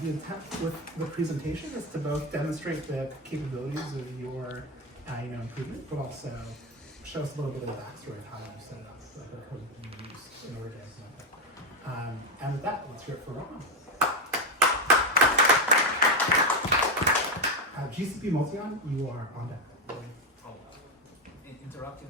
The intent with the presentation is to both demonstrate the capabilities of your improvement, but also show us a little bit of the backstory of how you set it up, like the code that you use in order to implement it. And with that, let's hear it for Rama. GCP Multion, you are on deck. Interactive.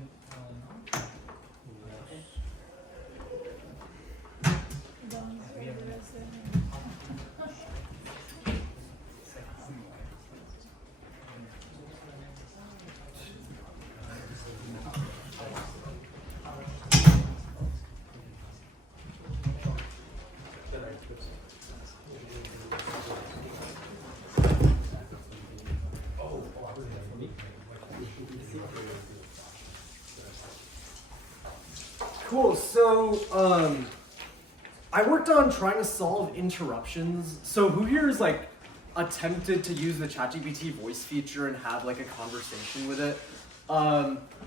Cool, so I worked on trying to solve interruptions. So who here is like attempted to use the ChatGPT voice feature and have like a conversation with it?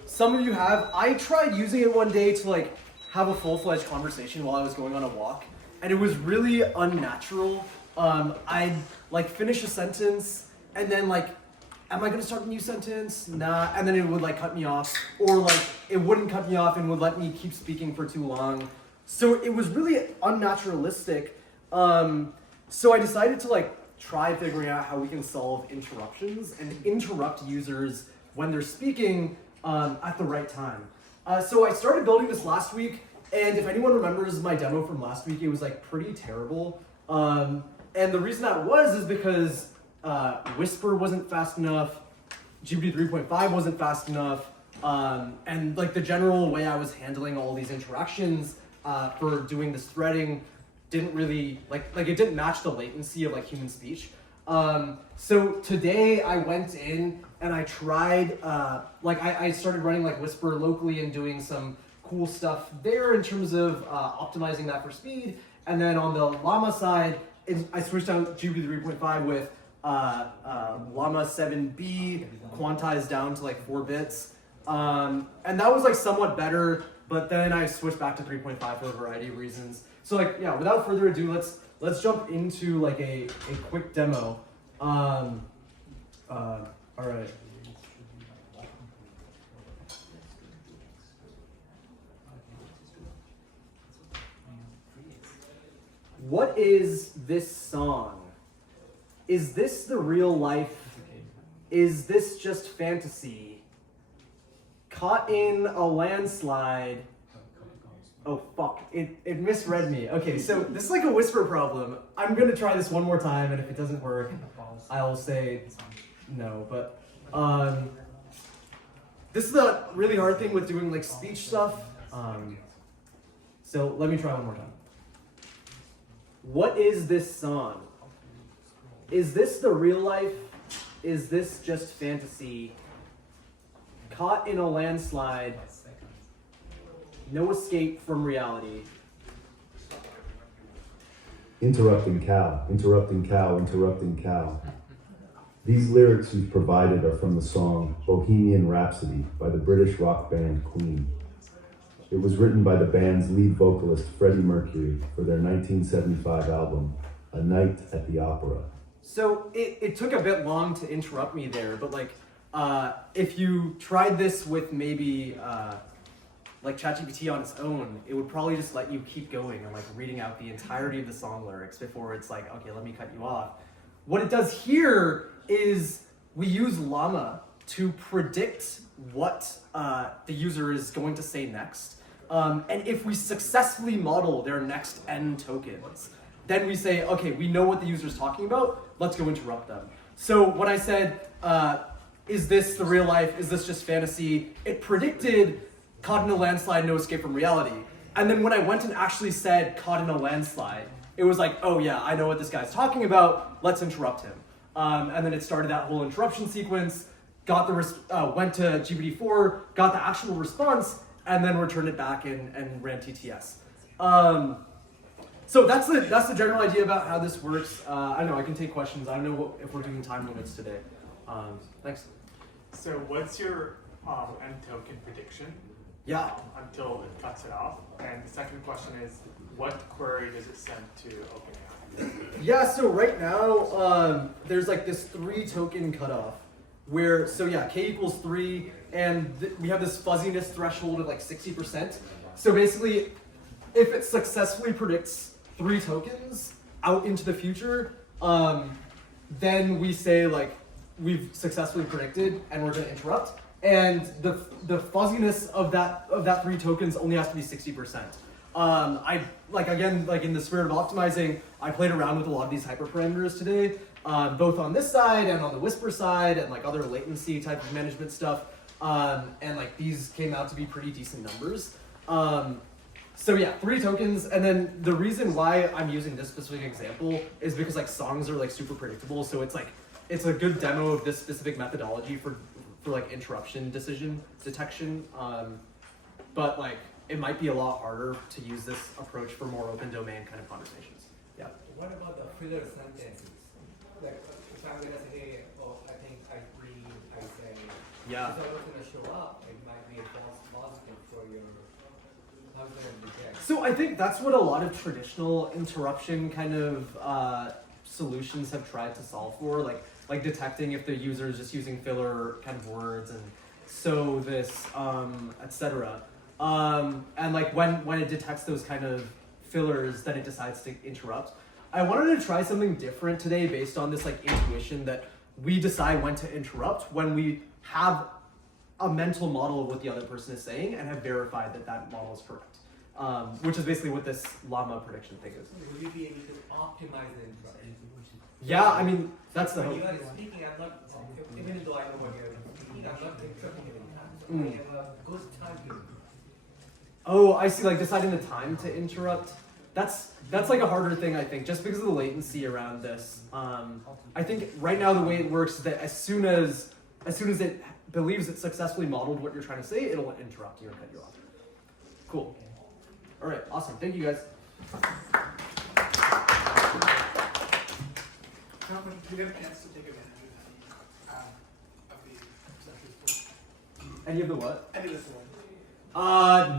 Some of you have. I tried using it one day to like have a full-fledged conversation while I was going on a walk, and it was really unnatural. I'd like finish a sentence and then like, am I gonna start a new sentence? Nah, and then it would like cut me off, or like it wouldn't cut me off and would let me keep speaking for too long. So it was really unnaturalistic. So I decided to like try figuring out how we can solve interruptions and interrupt users when they're speaking at the right time. So I started building this last week, and if anyone remembers my demo from last week, it was like pretty terrible. And the reason that was is because Whisper wasn't fast enough, GPT 3.5 wasn't fast enough, and like the general way I was handling all these interactions for doing this threading didn't really, like it didn't match the latency of like human speech. So today I went in and I tried, I started running like Whisper locally and doing some cool stuff there in terms of optimizing that for speed. And then on the Llama side, I switched out GPT 3.5 with Llama 7B quantized down to like 4 bits. And that was like somewhat better, but then I switched back to 3.5 for a variety of reasons. So like, yeah, without further ado, let's jump into like a quick demo. All right. What is this song? Is this the real life? Is this just fantasy? Caught in a landslide. Oh fuck, it misread me. Okay, so this is like a Whisper problem. I'm gonna try this one more time, and if it doesn't work, I'll say no, but this is the really hard thing with doing like speech stuff. So let me try one more time. What is this song? Is this the real life? Is this just fantasy? Caught in a landslide. No escape from reality. Interrupting cow, interrupting cow, interrupting cow. These lyrics you've provided are from the song Bohemian Rhapsody by the British rock band Queen. It was written by the band's lead vocalist Freddie Mercury for their 1975 album, A Night at the Opera. So it took a bit long to interrupt me there, but like if you tried this with maybe like ChatGPT on its own, it would probably just let you keep going and like reading out the entirety of the song lyrics before it's like, okay, let me cut you off. What it does here is we use Llama to predict what the user is going to say next. And if we successfully model their next N tokens, then we say, okay, we know what the user is talking about, let's go interrupt them. So when I said, is this the real life, is this just fantasy, it predicted caught in a landslide, no escape from reality. And then when I went and actually said caught in a landslide, it was like, oh yeah, I know what this guy's talking about, let's interrupt him. And then it started that whole interruption sequence, got the went to GPT-4, got the actual response, and then returned it back and ran TTS. So that's the general idea about how this works. I don't know, I can take questions. I don't know if we're doing time limits today. Thanks. So what's your end token prediction? Yeah. Until it cuts it off. And the second question is, what query does it send to OpenAI? Yeah, so right now, there's like this 3 token cutoff where, so yeah, k equals 3, and we have this fuzziness threshold of like 60%. So basically, if it successfully predicts 3 tokens out into the future, then we say like we've successfully predicted and we're going to interrupt. And the fuzziness of that 3 tokens only has to be 60%. I like, again, like in the spirit of optimizing, I played around with a lot of these hyperparameters today, both on this side and on the Whisper side, and like other latency type of management stuff. And like these came out to be pretty decent numbers. So yeah, 3 tokens, and then the reason why I'm using this specific example is because like songs are like super predictable, so it's like it's a good demo of this specific methodology for like interruption decision detection. But like it might be a lot harder to use this approach for more open domain kind of conversations. Yeah. What about the filler sentences? Like if I'm gonna say, hey, oh, I think I read, I say, Yeah. if someone's gonna show up, it might be a false positive for your algorithm to detect. So I think that's what a lot of traditional interruption kind of solutions have tried to solve for, like detecting if the user is just using filler kind of words and so this, etc. And like when it detects those kind of fillers, then it decides to interrupt. I wanted to try something different today based on this like intuition that we decide when to interrupt when we have a mental model of what the other person is saying and have verified that that model is correct. Which is basically what this llama prediction thing is. Will you be able to optimize the interruption? Yeah, I mean, that's the When hope. you are speaking, I'm not, even though I know what you're speaking, I'm not interrupting it in time. So Mm. I have a good time here. Oh, I see, like deciding the time to interrupt. That's like a harder thing, I think, just because of the latency around this. I think right now the way it works is that as soon as it believes it successfully modeled what you're trying to say, it'll interrupt you or cut you off. Cool. All right, awesome. Thank you guys. Did you get a chance to take advantage of the sessions? Any of the what? Any of this one?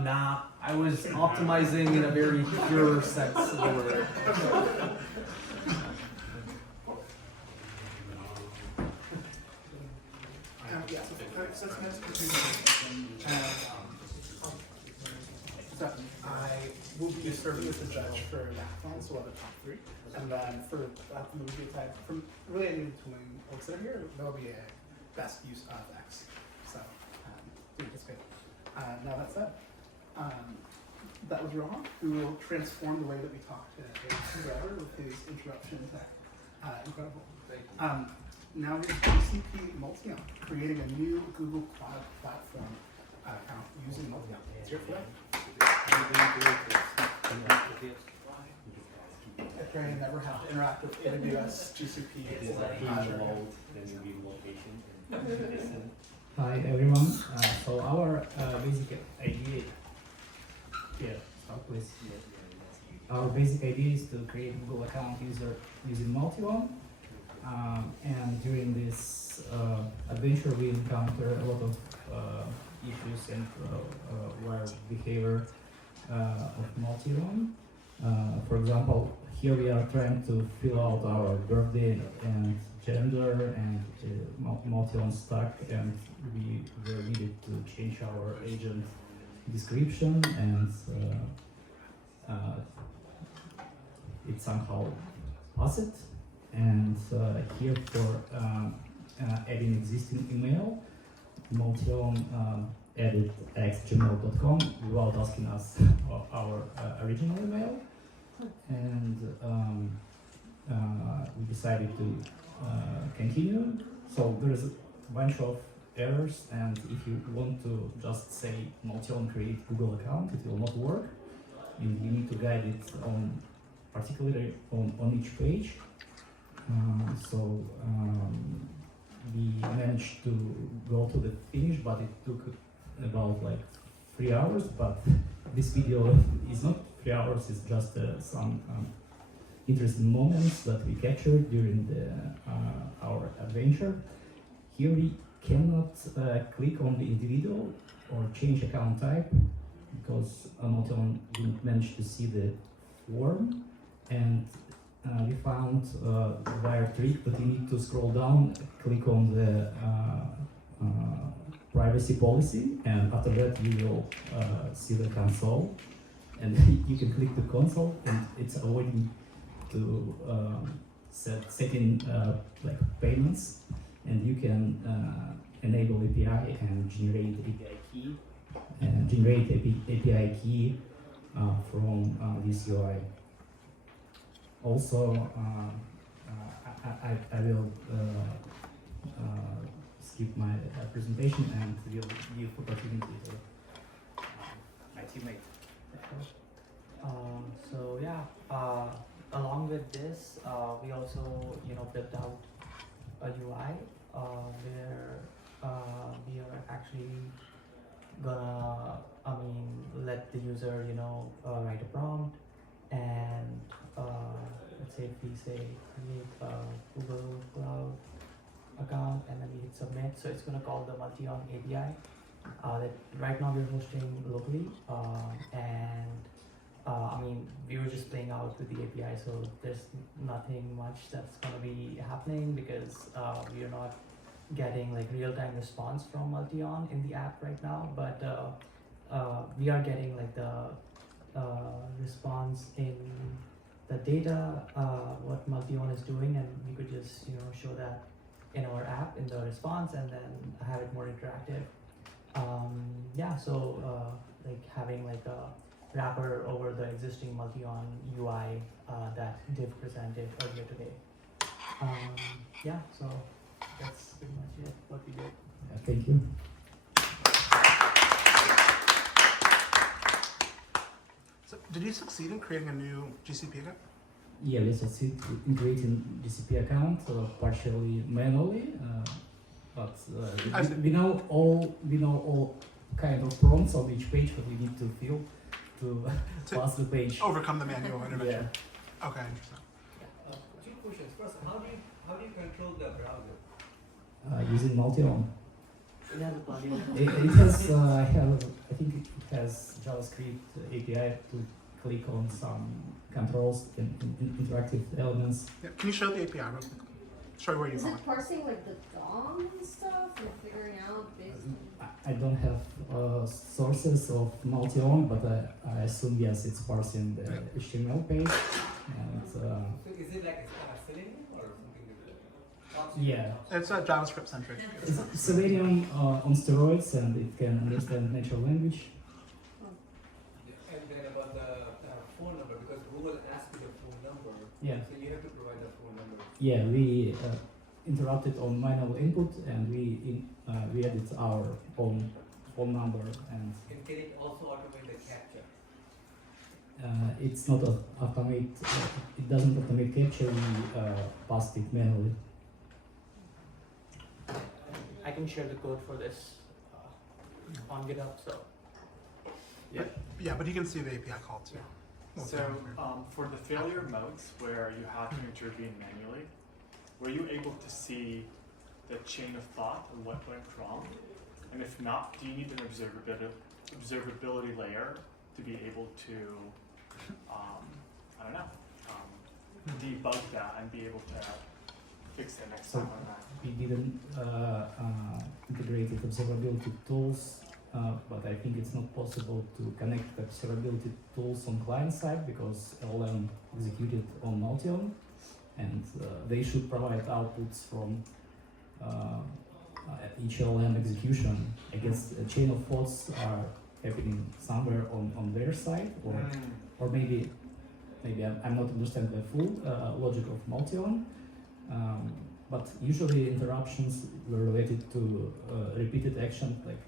Nah. I was optimizing in a very pure sense of the word. Yeah, so that's so I will be serving as a judge for Hackathon, so we'll have the top 3. And then for the movie type, from really any between folks that are here, there'll be a best use of X. So, dude, that's good. Now that said, that was Rohan, who will transform the way that we talk to together with his interruption tech. Incredible. Now here's GCP Multion, creating a new Google Cloud platform account using Multion. It's your flag. I never have to interact with AWS, GCP, or Azure. Hi everyone. So our basic idea here, start please. Our basic idea is to create a Google account user using Multione. And during this adventure, we encounter a lot of issues and wild behavior of Multione. For example, here we are trying to fill out our birthday and gender and Multione stack, and we were needed to change our agent description, and it somehow passed it. And here for adding existing email, Multion added xgmail.com without asking us our original email, and we decided to continue. So there is a bunch of errors, and if you want to just say Multion create Google account, it will not work. You need to guide it on, particularly on each page. We managed to go to the finish, but it took about like 3 hours. But this video is not 3 hours; it's just some interesting moments that we captured during our adventure. Here we cannot click on the individual or change account type because Multion didn't manage to see the form, and we found a wire trick, but you need to scroll down, click on the privacy policy, and after that you will see the console, and you can click the console, and it's avoiding to setting like payments, and you can enable API and generate API key, API key from this UI. Also, I will skip my presentation and will give opportunity to my teammate. So yeah, along with this, we also built out a UI where we are actually gonna let the user write a prompt, and let's say if we say create a Google Cloud account and then we hit submit, so it's gonna call the Multion API that right now we're hosting locally, and we were just playing out with the API, so there's nothing much that's gonna be happening because we are not getting like real-time response from Multion in the app right now, but we are getting like the response in the data, what Multion is doing, and we could just show that in our app in the response and then have it more interactive. Like having like a wrapper over the existing Multion UI that Div presented earlier today. So that's pretty much it, what we did. Thank you. So, did you succeed in creating a new GCP account? Yeah, we succeed in creating GCP account partially manually, but we know all kind of prompts on each page that we need to fill to To pass the page. overcome the manual intervention. Yeah. Okay, interesting. Two questions. First, how do you control the browser? Using Multion. It has a plugin. It has I think it has JavaScript API to click on some controls and interactive elements. Yeah. Can you show the API real quick? Show where you Is found it parsing like the DOM and stuff and figuring out based on... I don't have sources of Multion, but I assume yes, it's parsing the HTML page, and So is it like Selenium or something different? yeah, It's a JavaScript centric. it's Selenium on steroids, and it can understand natural language. And then about the phone number, because Google asked you the phone number, Yeah, so you have to provide the phone number. yeah, we interrupted on manual input, and we added our own phone number, and Can it also automate the captcha? it's not automate. It doesn't automate capture. We passed it manually. I can share the code for this on GitHub. So Yeah, but you can see the API call too. Well, So for the failure modes where you have to intervene manually, were you able to see the chain of thought of what went wrong? And if not, do you need an observability layer to be able to, debug that and be able to fix it next time on that? We didn't integrate observability tools, but I think it's not possible to connect observability tools on client side because LLM executed on Multion, and they should provide outputs from each LLM execution. I guess a chain of thoughts are happening somewhere on their side, or maybe I'm not understanding the full logic of Multion. But usually interruptions were related to repeated action, like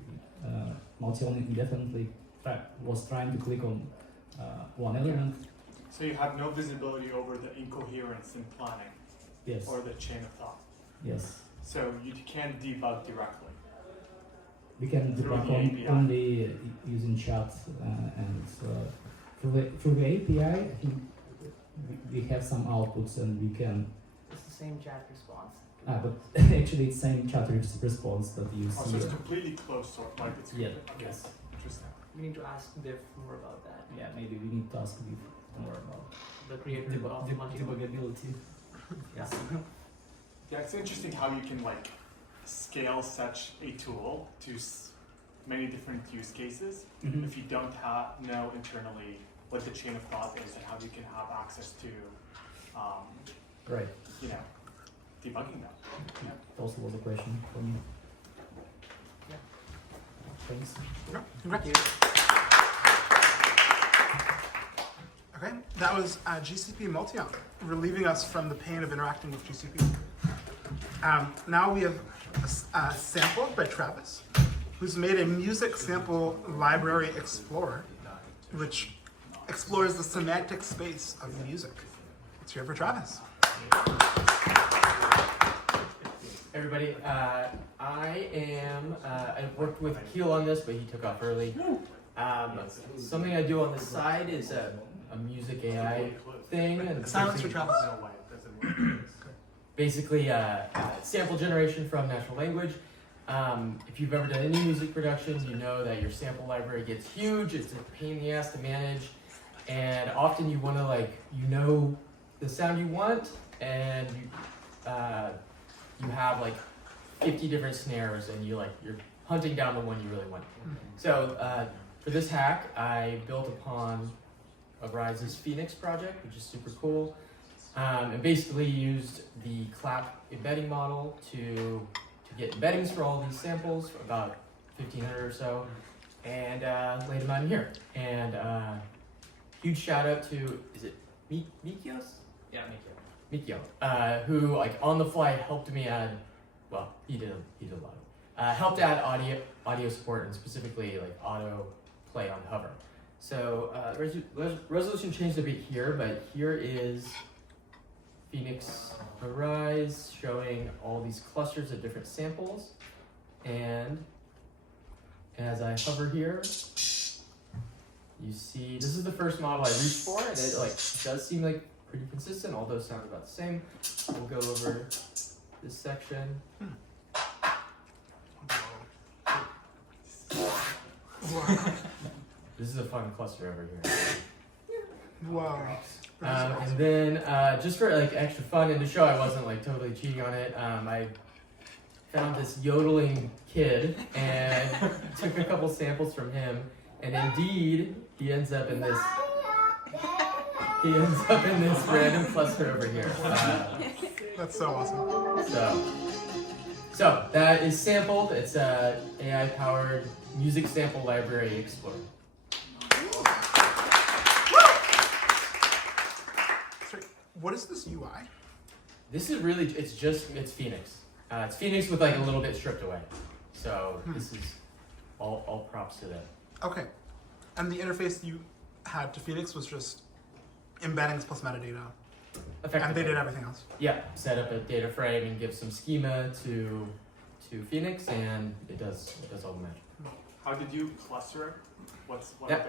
Multion indefinitely was trying to click on one element. So you have no visibility over the incoherence in planning Yes. or the chain of thought. Yes. So you can't debug directly. We can Through debug the API. only using chat, and through the API, I think we have some outputs, and we can. it's the same chat response. But actually, it's same chat response that you Oh, so see. it's completely closed source, like it's Yeah. okay. Yes. Interesting. We need to ask Div more about that. Yeah. Maybe we need to ask you more about. the creative optimization. Debuggability. Yes. Yeah, it's interesting how you can like scale such a tool to many different use cases if you don't know internally what the chain of thought is and how you can have access to, Right. you know, debugging that. Yeah. Also was a question for me. Yeah. Thanks. No, congrats. Okay, that was GCP Multion, relieving us from the pain of interacting with GCP. Now we have a sample by Travis, who's made a music sample library explorer, which explores the semantic space of music. Let's hear it for Travis. Everybody, I worked with Keel on this, but he took off early. Something I do on the side is a music AI thing. And Silence for Travis. basically sample generation from natural language. If you've ever done any music production, you know that your sample library gets huge. It's a pain in the ass to manage. And often you want to the sound you want, and you have like 50 different snares, and you're hunting down the one you really want. So for this hack, I built upon Rise's Phoenix project, which is super cool, and basically used the clap embedding model to get embeddings for all these samples, about 1,500 or so, and laid them out in here. And huge shout out to, is it Mikios? Yeah, Mikio, who on the fly helped me add, well, he did a lot of, helped add audio support, and specifically auto play on hover. So resolution changed a bit here, but here is Phoenix Arise showing all these clusters of different samples, and as I hover here, you see this is the first model I reached for, and it does seem pretty consistent. All those sound about the same. We'll go over this section. This is a fun cluster over here. Wow. And then just for extra fun and to show I wasn't totally cheating on it, I found this yodeling kid and took a couple samples from him, and indeed he ends up in this. He ends up in this random cluster over here. That's so awesome. So that is sampled. It's a AI-powered music sample library explorer. Sorry, what is this UI? This is really, it's Phoenix. It's Phoenix with a little bit stripped away. So this is all props to that. Okay, and the interface you had to Phoenix was just embeddings plus metadata, and they did everything else. Yeah, set up a data frame and give some schema to Phoenix, and it does all the magic. How did you cluster it?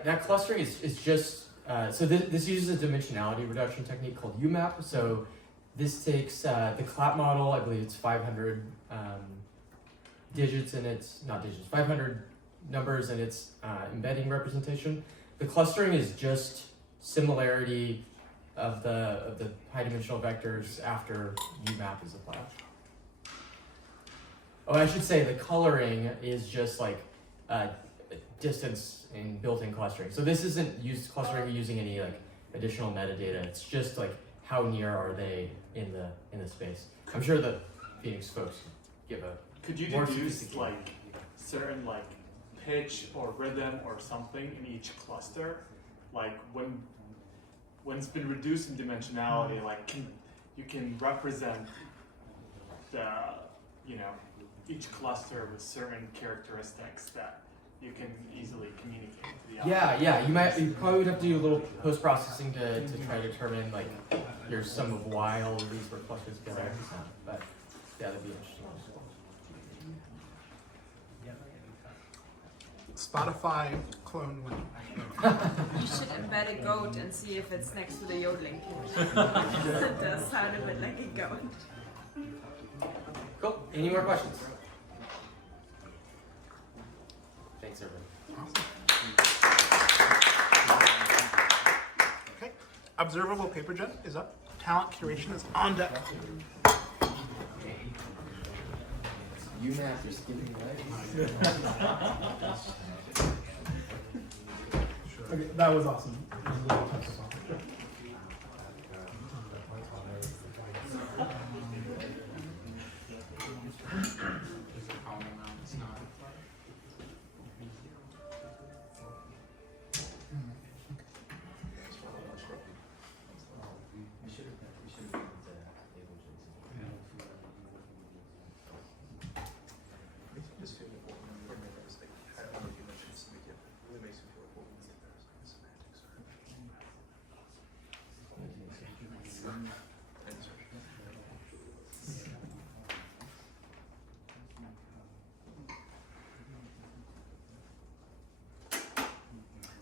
That clustering is just so this uses a dimensionality reduction technique called UMAP. So this takes the clap model. I believe it's 500 digits, and it's not digits, 500 numbers, and it's embedding representation. The clustering is just similarity of the high dimensional vectors after UMAP is applied. Oh, I should say the coloring is just distance in built-in clustering. So this isn't clustering using any additional metadata. It's just how near are they in the space. I'm sure the Phoenix folks give a Could you more deduce sophisticated. certain pitch or rhythm or something in each cluster? When it's been reduced in dimensionality, you can represent the each cluster with certain characteristics that you can easily communicate to the output. Yeah. You probably would have to do a little post-processing to try to determine your sum of y, all of these were clustered together. But yeah, that'd be interesting. Spotify clone winning. You should embed a goat and see if it's next to the yodeling kid. It does sound a bit like a goat. Cool. Any more questions? Thanks, everybody. Okay. Observable paper gen is up. Talent curation is on deck. UMass are skipping legs. Okay, that was awesome. That was a little tough to solve.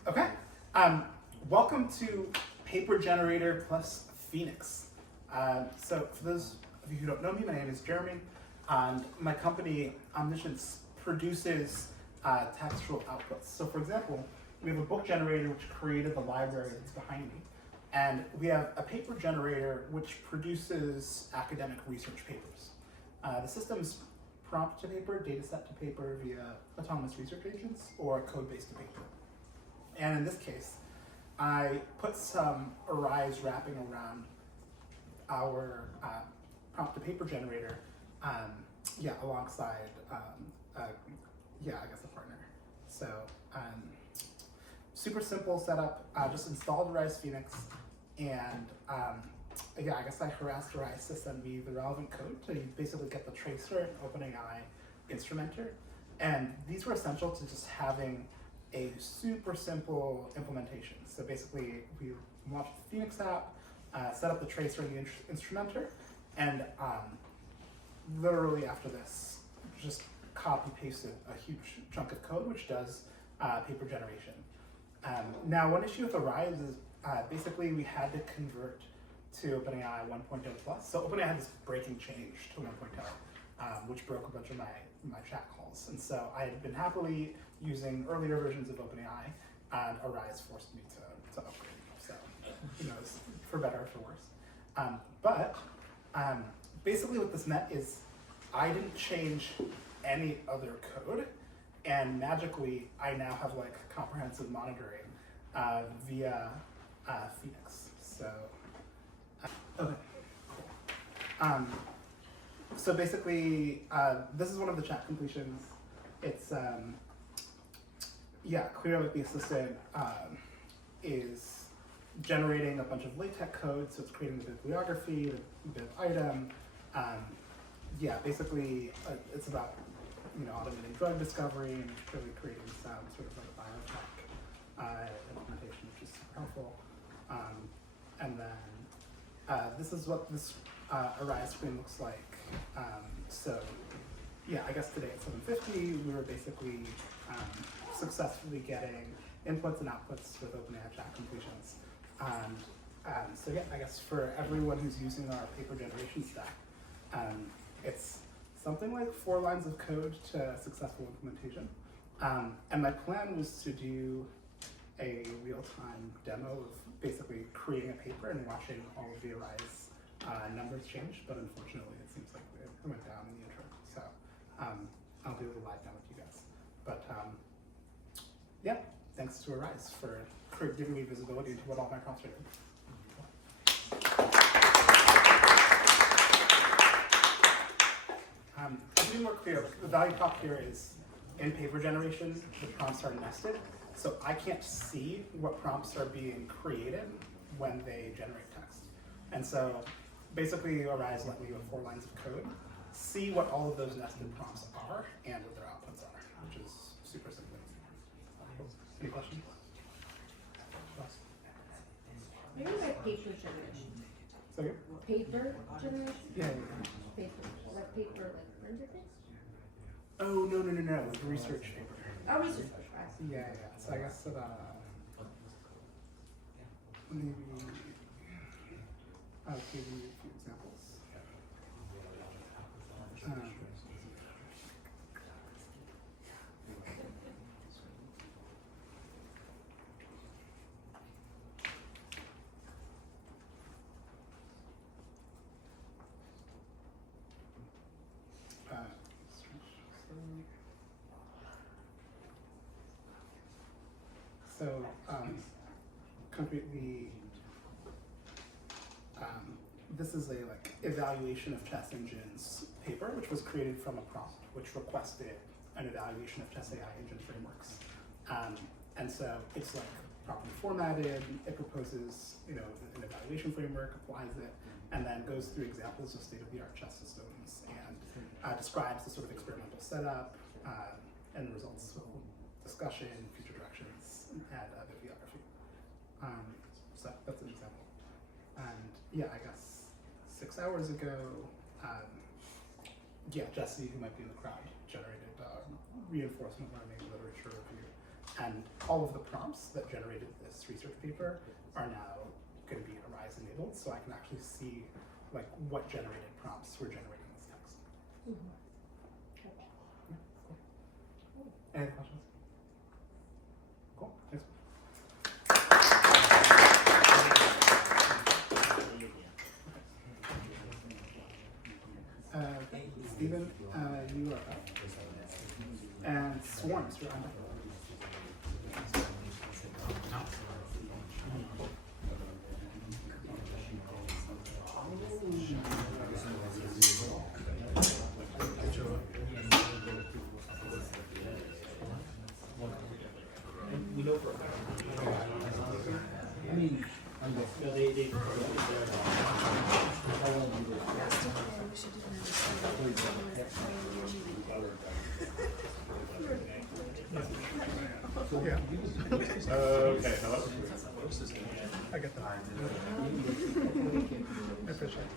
Okay, welcome to Paper Generator plus Phoenix. So for those of you who don't know me, my name is Jeremy, and my company, Omniscience, produces textual outputs. So for example, we have a book generator which created the library that's behind me, and we have a paper generator which produces academic research papers. The system's prompt to paper, data set to paper via autonomous research agents, or code-based to paper. And in this case, I put some Arise wrapping around our prompt to paper generator, alongside, I guess a partner. So, super simple setup, just installed Arise Phoenix, and I guess I harassed Arise to send me the relevant code to basically get the tracer and OpenAI instrumenter. And these were essential to just having a super simple implementation. So basically, we launched the Phoenix app, set up the tracer and the instrumenter, and literally after this, just copy pasted a huge chunk of code which does paper generation. Now, one issue with Arise is basically we had to convert to OpenAI 1.0 plus. So OpenAI had this breaking change to 1.0, which broke a bunch of my chat calls. And so I had been happily using earlier versions of OpenAI, and Arise forced me to upgrade. So who knows, for better or for worse. But basically what this meant is I didn't change any other code, and magically I now have like comprehensive monitoring via Phoenix. So okay. So basically, this is one of the chat completions. It's clear that the assistant is generating a bunch of LaTeX code, so it's creating the bibliography, the item. Basically, it's about automating drug discovery and really creating some sort of like biotech implementation, which is super helpful. And then this is what this Arise screen looks like. I guess today at 7:50, we were basically successfully getting inputs and outputs with OpenAI chat completions. I guess for everyone who's using our paper generation stack, it's something like 4 lines of code to successful implementation. And my plan was to do a real-time demo of basically creating a paper and watching all of the Arise numbers change, but unfortunately it seems like it went down in the intro. So I'll do a live demo with you guys. But thanks to Arise for giving me visibility into what all my prompts are doing. To be more clear, the value prop here is in paper generation, the prompts are nested. So I can't see what prompts are being created when they generate text. And so basically Arise let me with 4 lines of code see what all of those nested prompts are and what their outputs are, which is super simple. Any questions? Maybe like paper generation. So Paper generation? yeah. Paper. Like paper, like printed things? Oh, no, like research paper. Oh, research. Yeah. So I guess that maybe I'll give you a few examples. So concretely, this is a evaluation of chess engines paper, which was created from a prompt, which requested an evaluation of chess AI engine frameworks. And so it's properly formatted. It proposes, an evaluation framework, applies it, and then goes through examples of state-of-the-art chess systems and describes the sort of experimental setup and results of discussion, future directions, and bibliography. So that's an example. And yeah, I guess 6 hours ago, Jesse, who might be in the crowd, generated reinforcement learning literature review. And all of the prompts that generated this research paper are now going to be Arise enabled, so I can actually see what generated prompts were generating this text. Yeah, cool. Any questions? Cool. Thanks. Stephen, you are up. And Swarms, you're on deck. We know for a fact. I mean, they Yeah. Okay, hello. I get that. I appreciate it.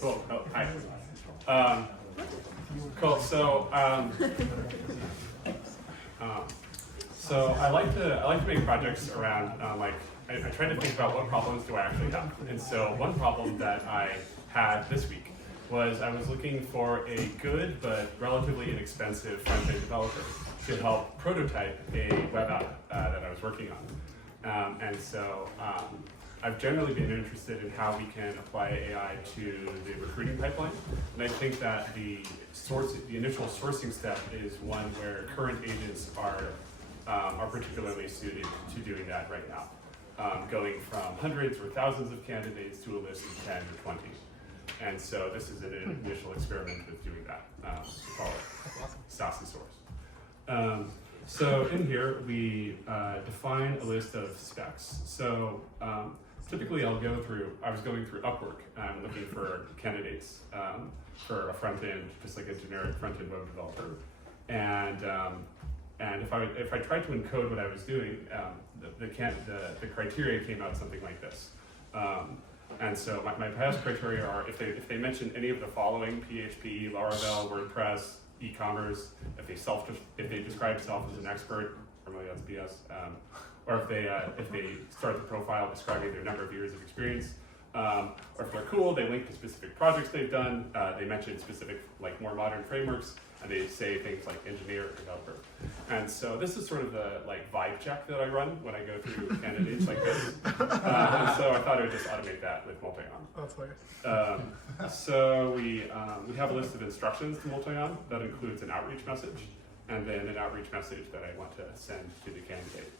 Cool. Oh, hi. Cool. So I like to make projects around I try to think about what problems do I actually have. And so one problem that I had this week was I was looking for a good but relatively inexpensive front-end developer to help prototype a web app that I was working on. And so I've generally been interested in how we can apply AI to the recruiting pipeline. And I think that the initial sourcing step is one where current agents are particularly suited to doing that right now. Going from hundreds or thousands of candidates to a list of 10 or 20. And so this is an initial experiment with doing that. We call it Sassy Source. So in here, we define a list of specs. So typically I was going through Upwork and looking for candidates for a front end, just like a generic front end web developer. And if I tried to encode what I was doing, the criteria came out something like this. And so my past criteria are if they mention any of the following: PHP, Laravel, WordPress, e-commerce, if they describe themselves as an expert, or maybe that's BS, or if they start the profile describing their number of years of experience, or if they're cool, they link to specific projects they've done, they mention specific more modern frameworks, and they say things like engineer or developer. And so this is sort of the vibe check that I run when I go through candidates like this. And so I thought I would just automate that with Multion. That's hilarious. So we have a list of instructions to Multion that includes an outreach message and then an outreach message that I want to send to the candidate.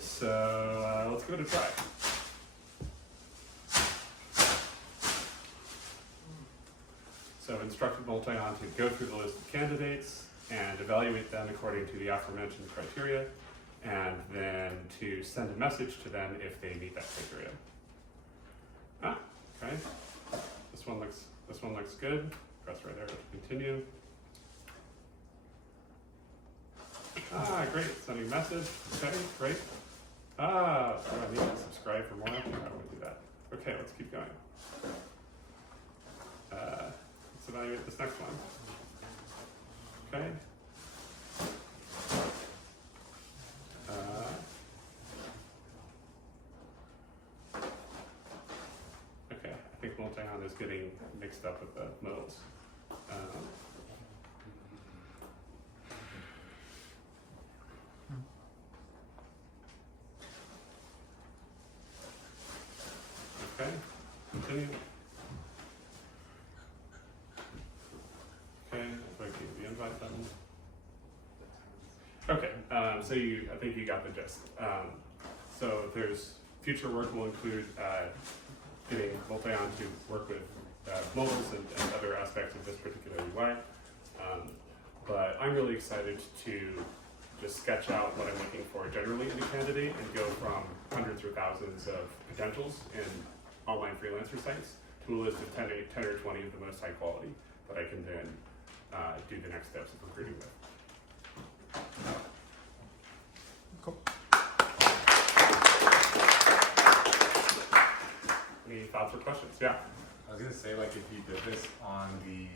So let's give it a try. So I've instructed Multion to go through the list of candidates and evaluate them according to the aforementioned criteria, and then to send a message to them if they meet that criteria. Okay. This one looks good. Press right there to continue. Great. Sending a message. Okay, great. Do I need to subscribe for more? I don't want to do that. Okay, let's keep going. Let's evaluate this next one. Okay. Okay, I think Multion is getting mixed up with the modes. Okay, continue. Okay, so I keep the invite button. So I think you got the gist. So there's future work will include getting Multion to work with mobiles and other aspects of this particular UI. But I'm really excited to just sketch out what I'm looking for generally in a candidate and go from hundreds or thousands of potentials in online freelancer sites to a list of 10 or 20 of the most high quality that I can then do the next steps of recruiting with. Cool. Any thoughts or questions? Yeah. I was gonna say, like, if you did this on the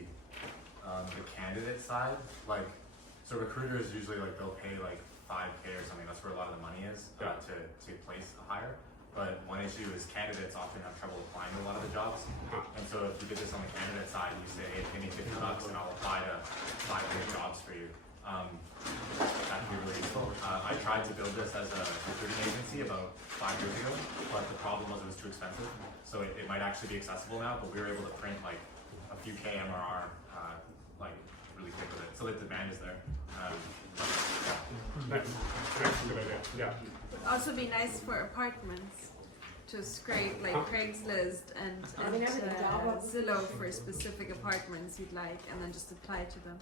candidate side, like, so recruiters usually, like, they'll pay like $5K or something. That's where a lot of the money is to place a hire. But one issue is candidates often have trouble applying to a lot of the jobs. And so if you did this on the candidate side, you say, hey, give me $50 and I'll apply to 500 jobs for you. That'd be really useful. I tried to build this as a recruiting agency about 5 years ago, but the problem was it was too expensive. So it might actually be accessible now, but we were able to print like a few K MRR like really quick with it. So the demand is there. Next good idea. Yeah. Would also be nice for apartments to scrape like Craigslist and Zillow for specific apartments you'd like, and then just apply to them.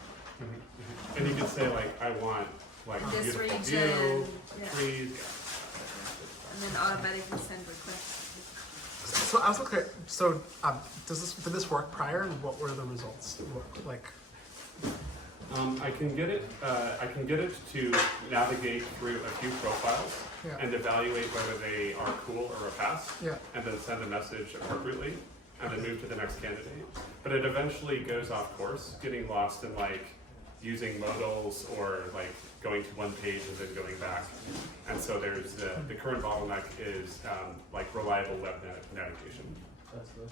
And you could say like, I want like This beautiful region, view, yeah. trees. And then automatically send requests. So I was looking. So did this work prior, and what were the results? Like, I can get it. I can get it to navigate through a few profiles and evaluate whether they are cool or a pass, and then send a message appropriately, and then move to the next candidate. But it eventually goes off course, getting lost in like using modals or like going to one page and then going back. And so there's the current bottleneck is like reliable web navigation.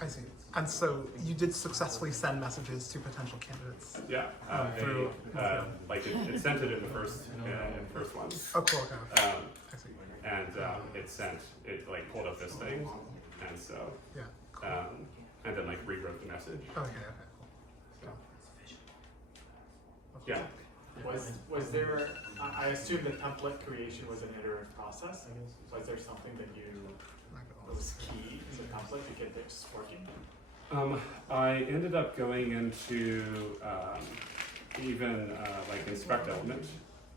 I see. And so you did successfully send messages to potential candidates. Yeah, like it sent it in the first one. Oh, cool. Okay. I see. And it like pulled up this thing, and so and then like rewrote the message. Okay. Cool. Yeah. Was there? I assume the template creation was an iterative process. Was there something that was key to the template to get this working? I ended up going into even like inspect element,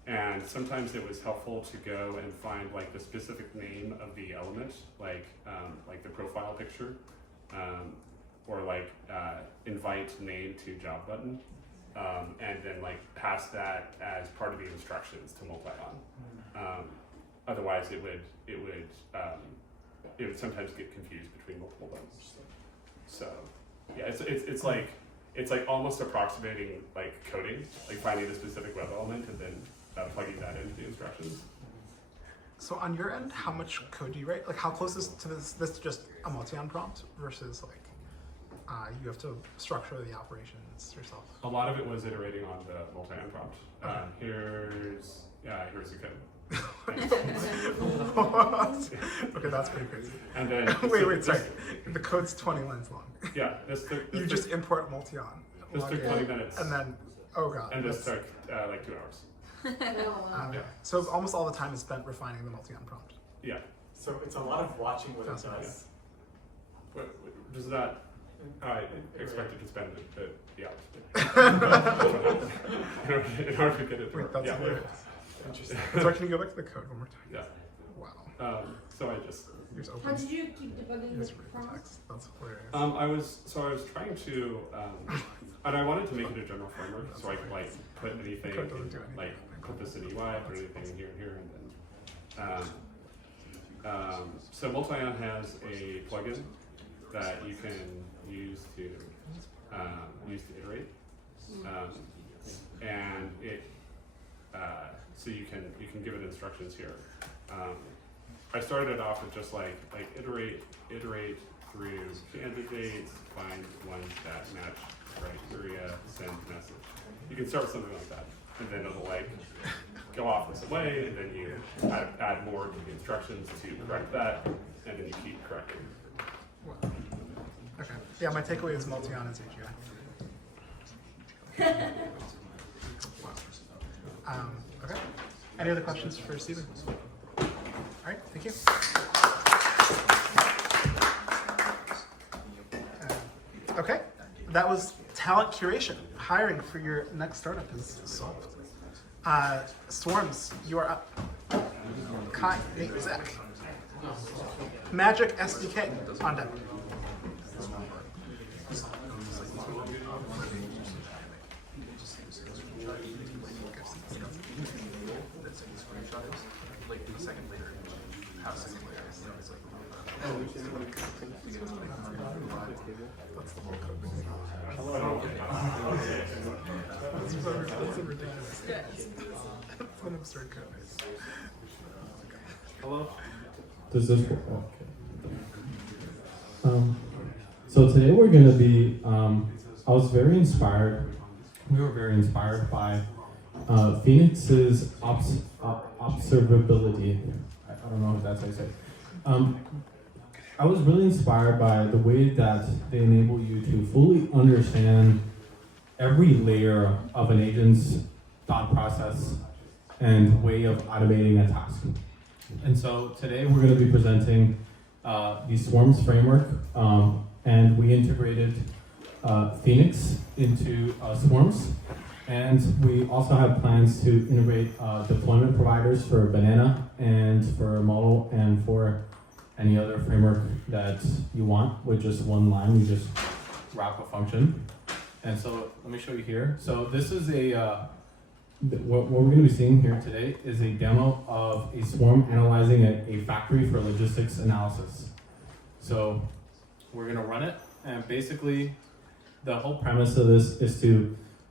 and sometimes it was helpful to go and find like the specific name of the element, like the profile picture, or like invite name to job button, and then like pass that as part of the instructions to Multion. Otherwise, it would sometimes get confused between multiple buttons. So yeah, it's like almost approximating like coding, like finding the specific web element and then plugging that into the instructions. So on your end, how much code do you write? Like, how close is to this just a Multion prompt versus like you have to structure the operations yourself? A lot of it was iterating on the Multion prompt. Here's the code. Okay, that's pretty crazy. And then wait, sorry. The code's 20 lines long. Yeah, you just import Multion. This took 20 minutes. And then, oh god. And this took like 2 hours. Okay. So almost all the time is spent refining the Multion prompt. Yeah. So it's a lot of watching what it does. Does that? I expected to spend the hours in order to get it. Wait, that's hilarious. Interesting. So can you go back to the code one more time? Yeah. Wow. So I just. How did you keep debugging the text? That's hilarious. I was trying to, and I wanted to make it a general framework, so I could like put anything, like put this in UI, put anything in here and here, and then. So Multion has a plugin that you can use to iterate, and it. So you can give it instructions here. I started it off with just like iterate through candidates, find ones that match criteria, send message. You can start with something like that, and then it'll like go off in some way, and then you add more to the instructions to correct that, and then you keep correcting. Wow. Okay. Yeah, my takeaway is Multion is AGI. Wow. Okay. Any other questions for Stephen? All right, thank you. Okay, that was talent curation. Hiring for your next startup is solved. Swarms, you are up. Kai, Nate, Zach. Magic SDK on deck. That's an absurd code base. Hello? Does this work? Okay. So today we're going to be, I was very inspired, we were very inspired by Phoenix's observability. I don't know if that's how you say it. I was really inspired by the way that they enable you to fully understand every layer of an agent's thought process and way of automating a task. And so today we're going to be presenting the Swarms framework, and we integrated Phoenix into Swarms. And we also have plans to integrate deployment providers for Banana and for Model and for any other framework that you want with just one line. You just wrap a function. And so let me show you here. So this is what we're going to be seeing here today is a demo of a swarm analyzing a factory for logistics analysis. So we're going to run it, and basically the whole premise of this is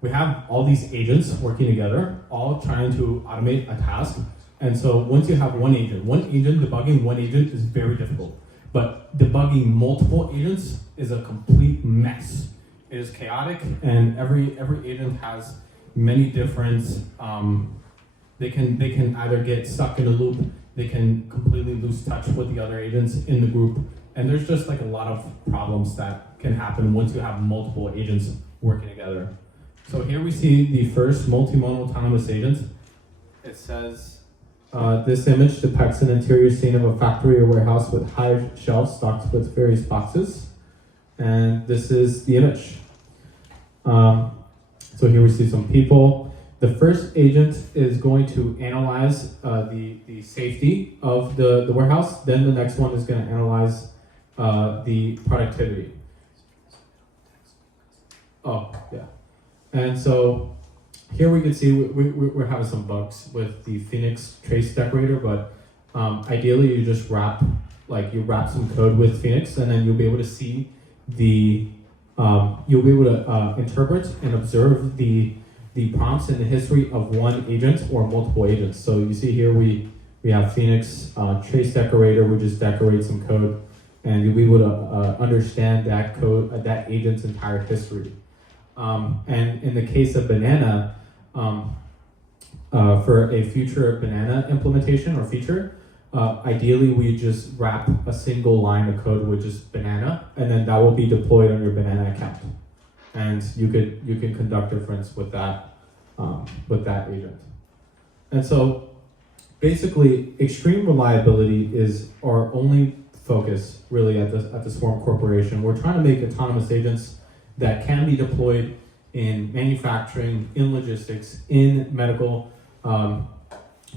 we have all these agents working together, all trying to automate a task. And so once you have one agent, debugging one agent is very difficult. But debugging multiple agents is a complete mess. It is chaotic, and every agent has many different, they can either get stuck in a loop, they can completely lose touch with the other agents in the group, and there's just like a lot of problems that can happen once you have multiple agents working together. So here we see the first multimodal autonomous agent. It says, this image depicts an interior scene of a factory or warehouse with high shelves stocked with various boxes. And this is the image. So here we see some people. The first agent is going to analyze the safety of the warehouse. Then the next one is going to analyze the productivity. Oh, yeah. And so here we can see we're having some bugs with the Phoenix trace decorator, but ideally you just wrap some code with Phoenix, and then you'll be able to see you'll be able to interpret and observe the prompts in the history of one agent or multiple agents. So you see here we have Phoenix trace decorator, we just decorate some code, and you'll be able to understand that code, that agent's entire history. And in the case of Banana, for a future Banana implementation or feature, ideally we just wrap a single line of code with just Banana, and then that will be deployed on your Banana account. And you can conduct inference with that agent. And so basically extreme reliability is our only focus really at the Swarm Corporation. We're trying to make autonomous agents that can be deployed in manufacturing, in logistics, in medical,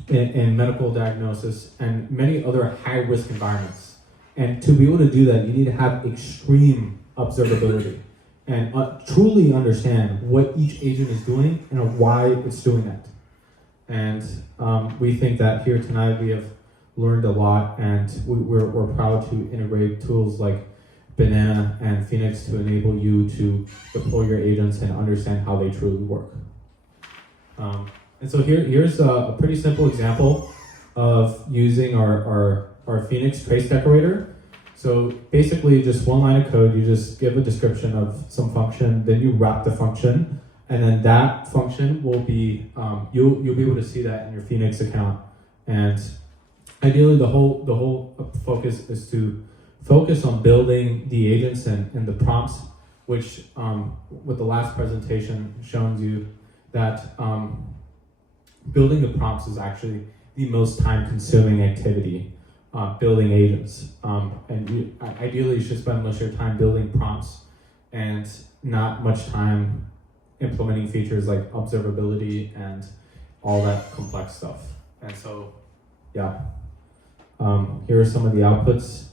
in medical diagnosis, and many other high-risk environments. And to be able to do that, you need to have extreme observability and truly understand what each agent is doing and why it's doing that. And we think that here tonight we have learned a lot, and we're proud to integrate tools like Banana and Phoenix to enable you to deploy your agents and understand how they truly work. And so here's a pretty simple example of using our Phoenix trace decorator. So basically just one line of code, you just give a description of some function, then you wrap the function, and then that function will be, you'll be able to see that in your Phoenix account. And ideally the whole focus is to focus on building the agents and the prompts, which with the last presentation shown you that building the prompts is actually the most time-consuming activity. Building agents, and ideally you should spend most of your time building prompts and not much time implementing features like observability and all that complex stuff. And so, yeah, here are some of the outputs.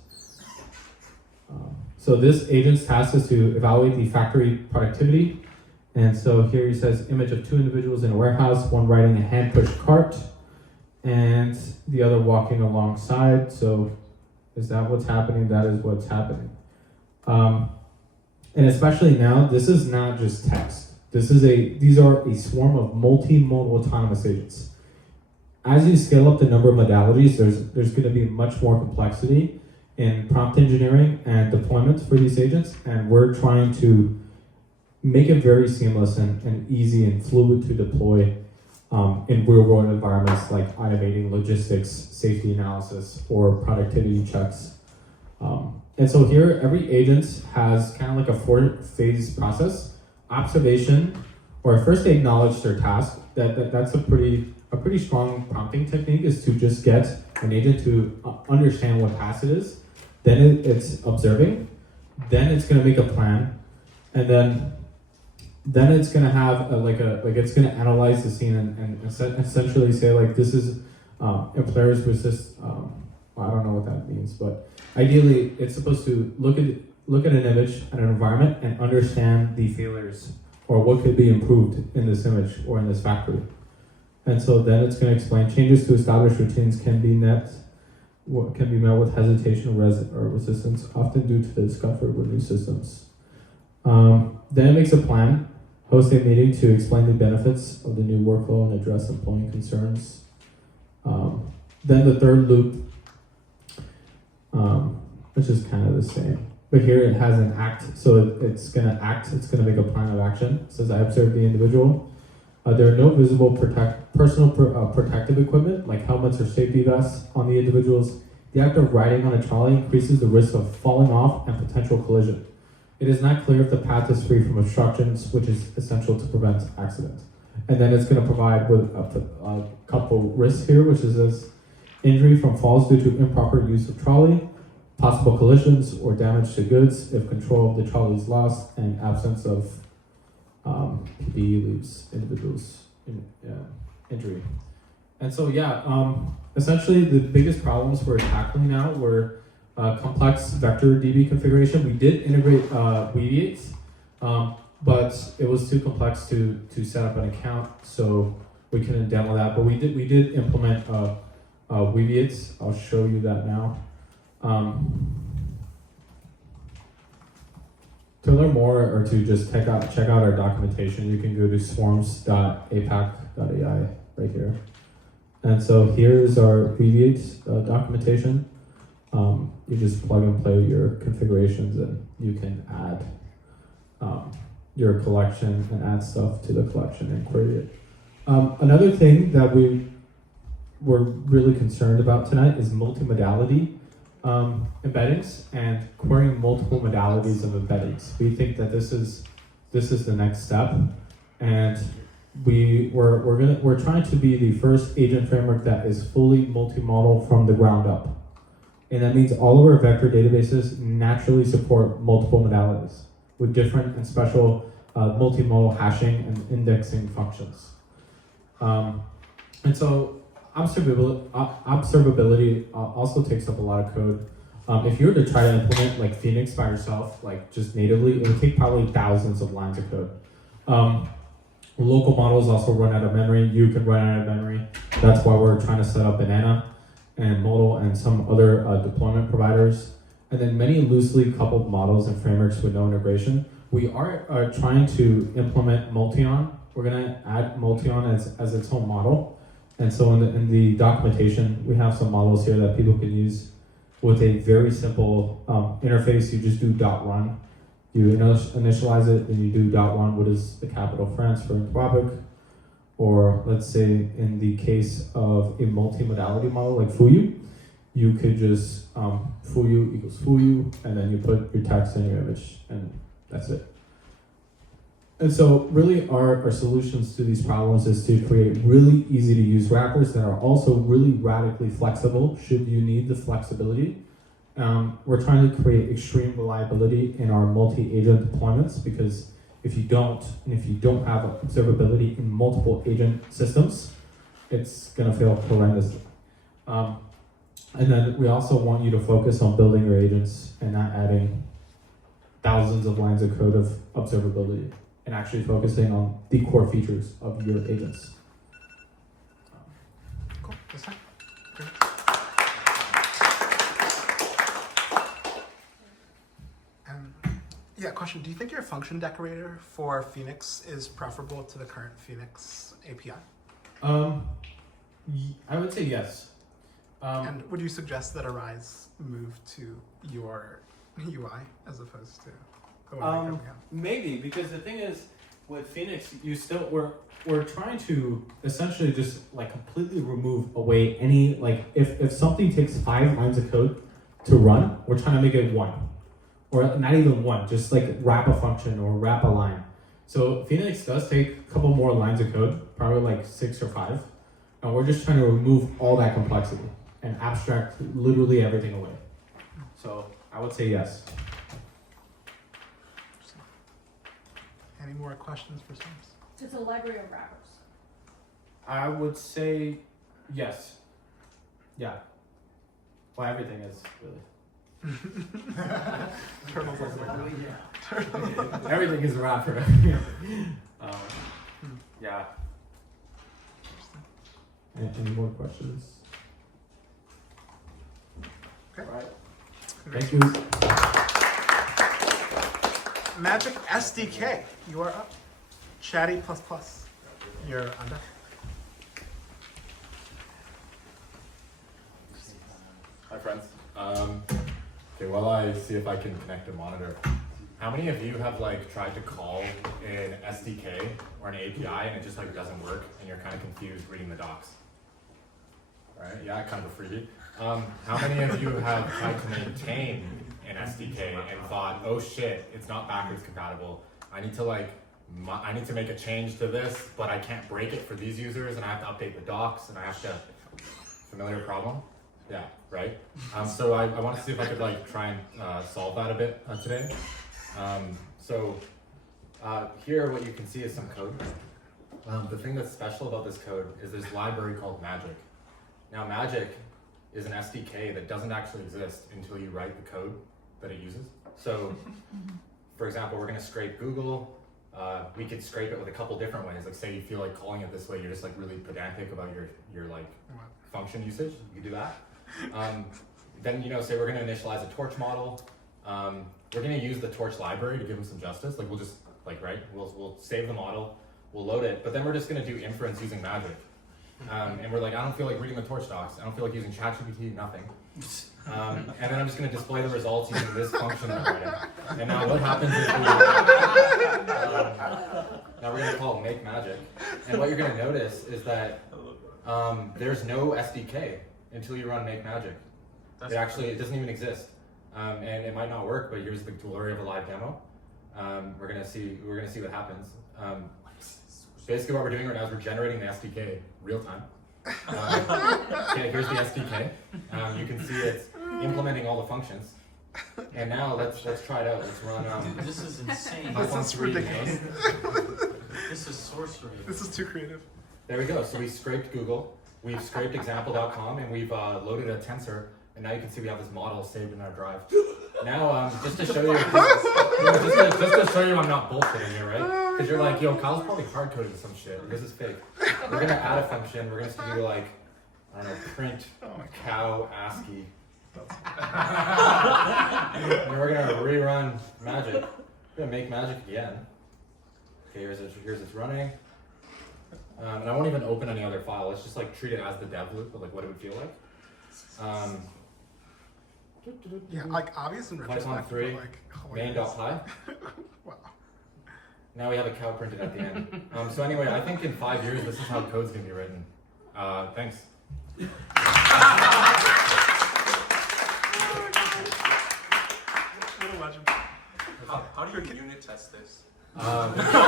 So this agent's task is to evaluate the factory productivity. And so here he says image of 2 individuals in a warehouse, one riding a hand-pushed cart and the other walking alongside. So is that what's happening? That is what's happening. And especially now, this is not just text. These are a swarm of multimodal autonomous agents. As you scale up the number of modalities, there's going to be much more complexity in prompt engineering and deployment for these agents, and we're trying to make it very seamless and easy and fluid to deploy in real-world environments like automating logistics, safety analysis, or productivity checks. And so here, every agent has kind of like a 4-phase process. Observation, or first they acknowledge their task. That's a pretty strong prompting technique, is to just get an agent to understand what task it is. Then it's observing. Then it's going to make a plan, and then it's going to have it's going to analyze the scene and essentially say like this is employers versus I don't know what that means, but ideally it's supposed to look at an image and an environment and understand the failures or what could be improved in this image or in this factory. And so then it's going to explain changes to established routines can be met with hesitation or resistance, often due to the discomfort with new systems. Then it makes a plan, host a meeting to explain the benefits of the new workflow and address employee concerns. Then the third loop, which is kind of the same. But here it has an act, so it's going to act, it's going to make a plan of action. It says, I observed the individual. There are no visible personal protective equipment, like helmets or safety vests, on the individuals. The act of riding on a trolley increases the risk of falling off and potential collision. It is not clear if the path is free from obstructions, which is essential to prevent accident. And then it's going to provide with a couple risks here, which is this injury from falls due to improper use of trolley, possible collisions or damage to goods if control of the trolley is lost, and absence of PPE leaves individuals in injury. And so essentially the biggest problems we're tackling now were complex vector DB configuration. We did integrate Weaviate, but it was too complex to set up an account, so we couldn't demo that. But we did implement Weaviate. I'll show you that now. To learn more or to just check out our documentation, you can go to swarms.apac.ai right here. And so here's our Weaviate documentation. You just plug and play your configurations, and you can add your collection and add stuff to the collection and query it. Another thing that we were really concerned about tonight is multimodality embeddings and querying multiple modalities of embeddings. We think that this is the next step, and we're trying to be the first agent framework that is fully multimodal from the ground up. And that means all of our vector databases naturally support multiple modalities with different and special multimodal hashing and indexing functions. And so observability also takes up a lot of code. If you were to try to implement like Phoenix by yourself, like just natively, it would take probably thousands of lines of code. Local models also run out of memory. You can run out of memory. That's why we're trying to set up Banana and Modal and some other deployment providers. And then many loosely coupled models and frameworks with no integration. We are trying to implement Multion. We're gonna add Multion as its own model. And so in the documentation, we have some models here that people can use with a very simple interface. You just do .run. You initialize it, and you do .run, what is the capital France for Anthropic. Or let's say in the case of a multimodality model like Fuyu, you could just Fuyu equals Fuyu, and then you put your text and your image, and that's it. And so really our solutions to these problems is to create really easy to use wrappers that are also really radically flexible should you need the flexibility. We're trying to create extreme reliability in our multi-agent deployments, because if you don't have observability in multiple agent systems, it's gonna fail horrendously. And then we also want you to focus on building your agents and not adding thousands of lines of code of observability, and actually focusing on the core features of your agents. Cool. That's fine. Great. Yeah, question. Do you think your function decorator for Phoenix is preferable to the current Phoenix API? I would say yes. And would you suggest that Arise move to your UI as opposed to the one that coming out? Maybe, because the thing is, with Phoenix, we're trying to essentially just like completely remove away any, like if something takes 5 lines of code to run, we're trying to make it 1. Or not even 1, just like wrap a function or wrap a line. So Phoenix does take a couple more lines of code, probably like 6 or 5. And we're just trying to remove all that complexity and abstract literally everything away. So I would say yes. Any more questions for Sims? It's a library of wrappers. I would say yes. Yeah. Well, everything is really. Turtles like that. Everything is a wrapper. Yeah. Any more questions? Okay. All right. Thank you. Magic SDK, you are up. Chatty++, you're on deck. Hi friends. Okay, while I see if I can connect a monitor, how many of you have like tried to call an SDK or an API and it just like doesn't work and you're kind of confused reading the docs? Right? Yeah, kind of a freebie. How many of you have tried to maintain an SDK and thought, oh shit, it's not backwards compatible. I need to make a change to this, but I can't break it for these users, and I have to update the docs, and I have to. Familiar problem? Yeah, right. So I want to see if I could like try and solve that a bit today. Here, what you can see is some code. The thing that's special about this code is this library called Magic. Now, Magic is an SDK that doesn't actually exist until you write the code that it uses. So, for example, we're going to scrape Google. We could scrape it with a couple different ways. Like, say you feel like calling it this way, you're just like really pedantic about your like function usage. You can do that. Then say we're going to initialize a torch model. We're going to use the torch library to give them some justice. Like we'll just we'll save the model, we'll load it, but then we're just going to do inference using Magic. And we're like, I don't feel like reading the torch docs. I don't feel like using ChatGPT, nothing. And then I'm just going to display the results using this function that I'm writing. And now what happens is now we're going to call make magic. And what you're going to notice is that there's no SDK until you run make magic. It doesn't even exist. And it might not work, but here's the glory of a live demo. We're going to see what happens. Basically what we're doing right now is we're generating the SDK real time. Okay, here's the SDK. You can see it's implementing all the functions. And now let's try it out. Let's run. This is insane. This is ridiculous. This is sorcery. This is too creative. There we go. So we scraped Google. We've scraped example.com, and we've loaded a tensor. And now you can see we have this model saved in our drive. Now, just to show you, just to show you I'm not bullshitting here, right? Because you're like, yo, Kyle's probably hard-coded some shit. This is fake. We're gonna add a function. We're gonna do like, I don't know, print cow ASCII. And we're gonna rerun magic. We're gonna make magic again. Okay, here's it's running. And I won't even open any other file. Let's just like treat it as the dev loop of like what it would feel like. Yeah, like obvious in retrospect, Python 3, but like main.py. Wow. Now we have a cow printed at the end. So anyway, I think in 5 years this is how code's gonna be written. Thanks. What a legend. How do you unit test this? I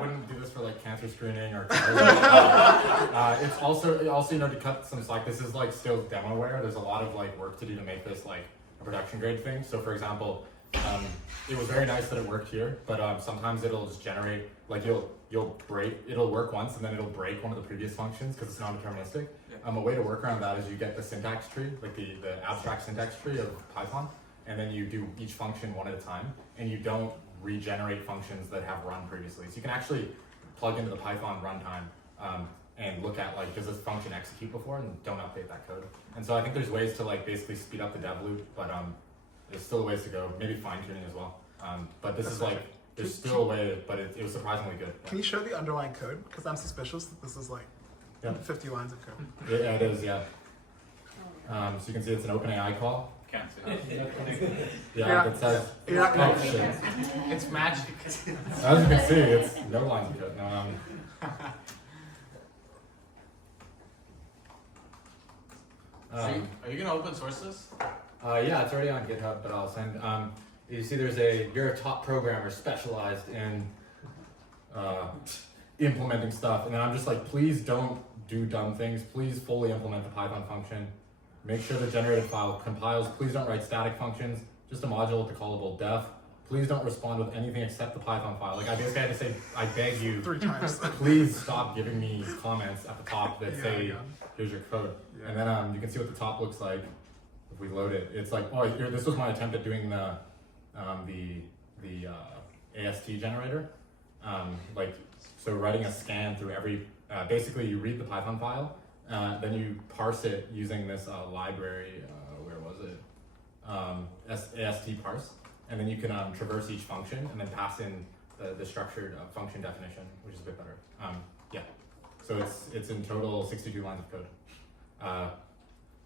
wouldn't do this for like cancer screening or. It's also to cut some slack. This is like still demoware. There's a lot of like work to do to make this like a production grade thing. So for example, it was very nice that it worked here, but sometimes it'll just generate like it'll work once and then it'll break one of the previous functions because it's non-deterministic. A way to work around that is you get the syntax tree, like the abstract syntax tree of Python, and then you do each function one at a time, and you don't regenerate functions that have run previously. So you can actually plug into the Python runtime and look at like, does this function execute before, and don't update that code. And so I think there's ways to like basically speed up the dev loop, but there's still a ways to go, maybe fine tuning as well. But this is like, there's still a way, but it was surprisingly good. Can you show the underlying code? Because I'm suspicious that this is like 50 lines of code. Yeah, it is, yeah. So you can see it's an OpenAI call. Can't see that. Yeah, it says, oh shit. It's magic. As you can see, it's no lines of code. No, are you gonna open source this? yeah, it's already on GitHub, but I'll send. You see, you're a top programmer specialized in implementing stuff, and then I'm just like, please don't do dumb things. Please fully implement the Python function. Make sure the generated file compiles. Please don't write static functions. Just a module with the callable def. Please don't respond with anything except the Python file. Like I basically had to say, I beg you, 3 times. please stop giving me comments at the top that say, here's your code. Yeah. And then you can see what the top looks like if we load it. It's like, oh, this was my attempt at doing the AST generator. So writing a scan through every, basically you read the Python file, then you parse it using this library, where was it? AST parse. And then you can traverse each function and then pass in the structured function definition, which is a bit better. Yeah. So it's in total 62 lines of code.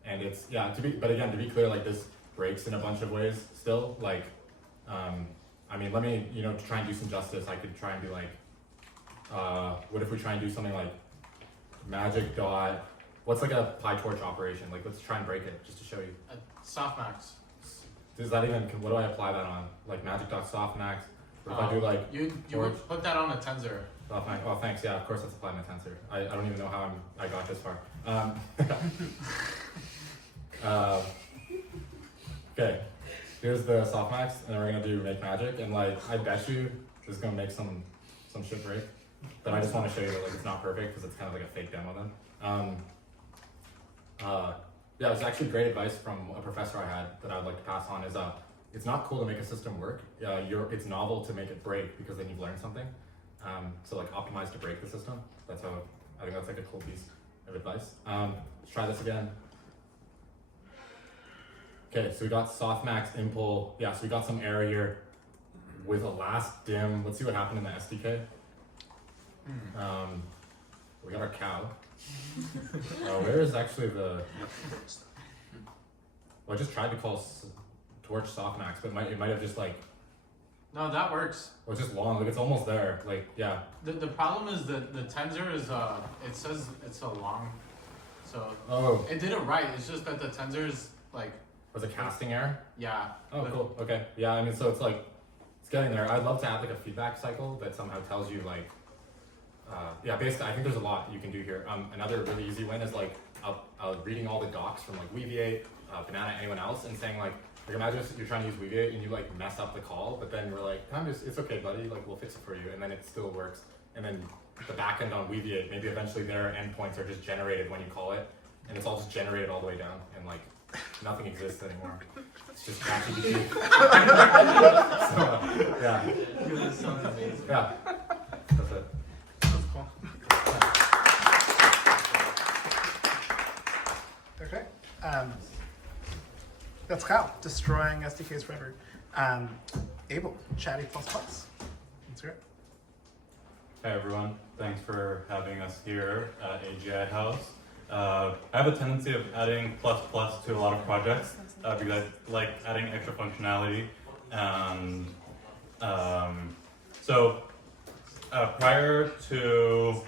And it's, to be clear, like this breaks in a bunch of ways still. Like, I mean, let me, to try and do some justice, I could try and be like, what if we try and do something like magic dot, what's like a PyTorch operation? Like, let's try and break it just to show you. Softmax. Does that even, what do I apply that on? Like magic.softmax? Or if I do like you would put that on a tensor. Softmax. Oh, thanks. Yeah, of course that's applied on a tensor. I don't even know how I got this far. Okay, here's the softmax, and then we're gonna do make magic, and like I bet you this is gonna make some shit break. But I just want to show you that like it's not perfect because it's kind of like a fake demo then. Yeah, it was actually great advice from a professor I had that I'd like to pass on is it's not cool to make a system work. It's novel to make it break because then you've learned something. So like optimize to break the system. That's how, I think that's like a cool piece of advice. Let's try this again. Okay, so we got softmax impl. Yeah, so we got some error here with a last dim. Let's see what happened in the SDK. We got our cow. Where is actually the? Well, I just tried to call torch softmax, but it might have just like. No, that works. Well, it's just long. Like it's almost there. Like yeah. The problem is that the tensor is it says it's so long, so it did it right. It's just that the tensor is like. Was a casting error? Yeah. Oh, cool. Okay. Yeah, I mean, so it's like it's getting there. I'd love to add like a feedback cycle that somehow tells you like. Basically, I think there's a lot you can do here. Another really easy win is like reading all the docs from like Weaviate, Banana, anyone else, and saying like imagine you're trying to use Weaviate and you like mess up the call, but then we're like, it's okay, buddy. Like we'll fix it for you, and then it still works. And then the backend on Weaviate, maybe eventually their endpoints are just generated when you call it, and it's all just generated all the way down, and like nothing exists anymore. It's just ChatGPT. Yeah. That sounds amazing. Yeah. That's it. Okay. That's Kyle, destroying SDKs forever. Abel, Chatty++. That's great. Hey everyone, thanks for having us here at AGI House. I have a tendency of adding plus to a lot of projects because I like adding extra functionality. And prior to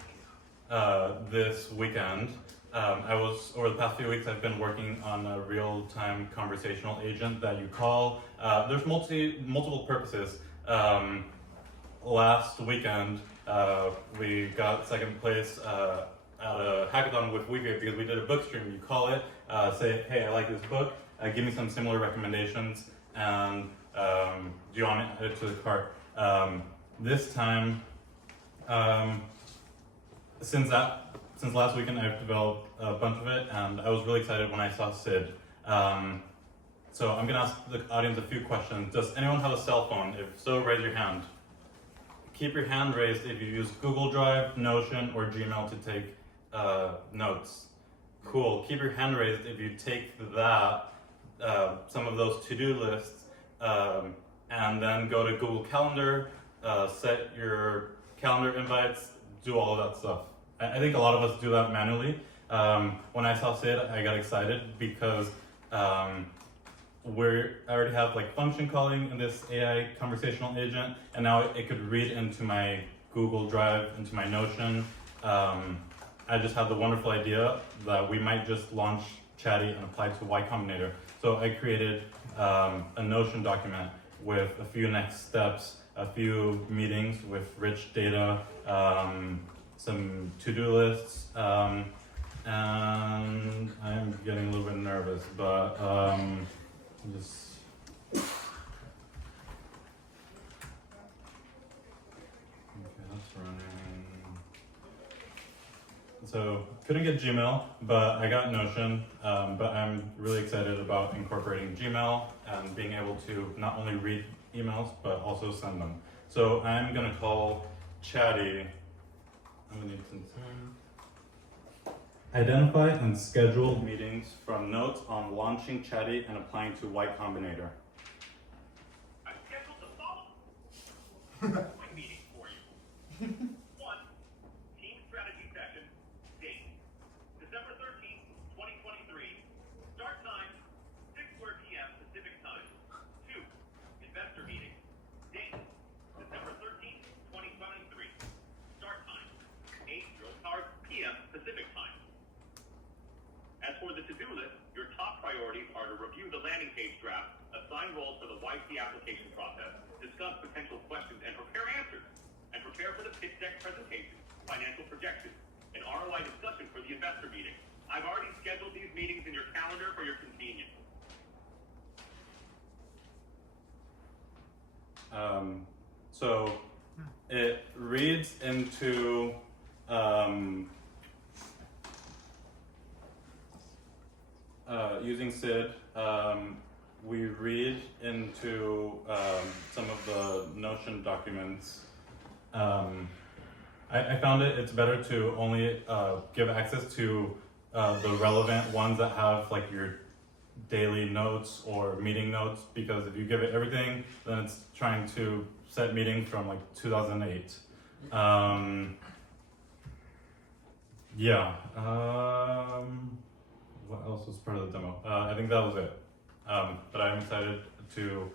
this weekend, over the past few weeks, I've been working on a real-time conversational agent that you call. There's multiple purposes. Last weekend, we got second place at a hackathon with WeGrade because we did a book stream. You call it, say, hey, I like this book, give me some similar recommendations, and do you want to add it to the cart? This time, since last weekend, I've developed a bunch of it, and I was really excited when I saw Sid. So I'm gonna ask the audience a few questions. Does anyone have a cell phone? If so, raise your hand. Keep your hand raised if you use Google Drive, Notion, or Gmail to take notes. Cool. Keep your hand raised if you take that, some of those to-do lists, and then go to Google Calendar, set your calendar invites, do all of that stuff. I think a lot of us do that manually. When I saw Sid, I got excited because I already have like function calling in this AI conversational agent, and now it could read into my Google Drive, into my Notion. I just had the wonderful idea that we might just launch Chatty and apply it to Y Combinator. So I created a Notion document with a few next steps, a few meetings with rich data, some to-do lists, and I'm getting a little bit nervous, but just okay, that's running. So couldn't get Gmail, but I got Notion. But I'm really excited about incorporating Gmail and being able to not only read emails but also send them. So I'm gonna call Chatty. I'm gonna need some time. Identify and schedule meetings from notes on launching Chatty and applying to Y Combinator. I scheduled the following meeting for you. 1. Team strategy session. Date. December 13th, 2023. Start time, 6:00 p.m. Pacific time. 2. Investor meeting. Date. December 13th, 2023. Start time, 8:00 p.m. Pacific time. As for the to-do list, your top priorities are to review the landing page draft, assign roles for the YC application process, discuss potential questions and prepare answers, and prepare for the pitch deck presentation, financial projections, and ROI discussion for the investor meeting. I've already scheduled these meetings in your calendar for your convenience. So it reads into using SID, we read into some of the Notion documents. I found it's better to only give access to the relevant ones that have like your daily notes or meeting notes, because if you give it everything, then it's trying to set meetings from like 2008. What else was part of the demo? I think that was it. But I'm excited to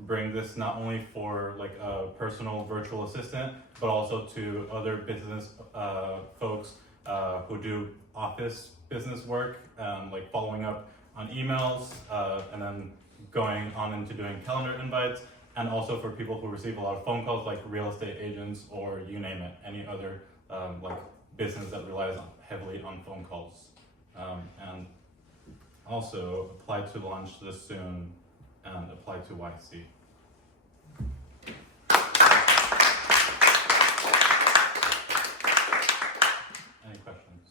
bring this not only for like a personal virtual assistant, but also to other business folks who do office business work, like following up on emails, and then going on into doing calendar invites, and also for people who receive a lot of phone calls, like real estate agents or you name it, any other like business that relies heavily on phone calls. And also apply to launch this soon and apply to YC. Any questions?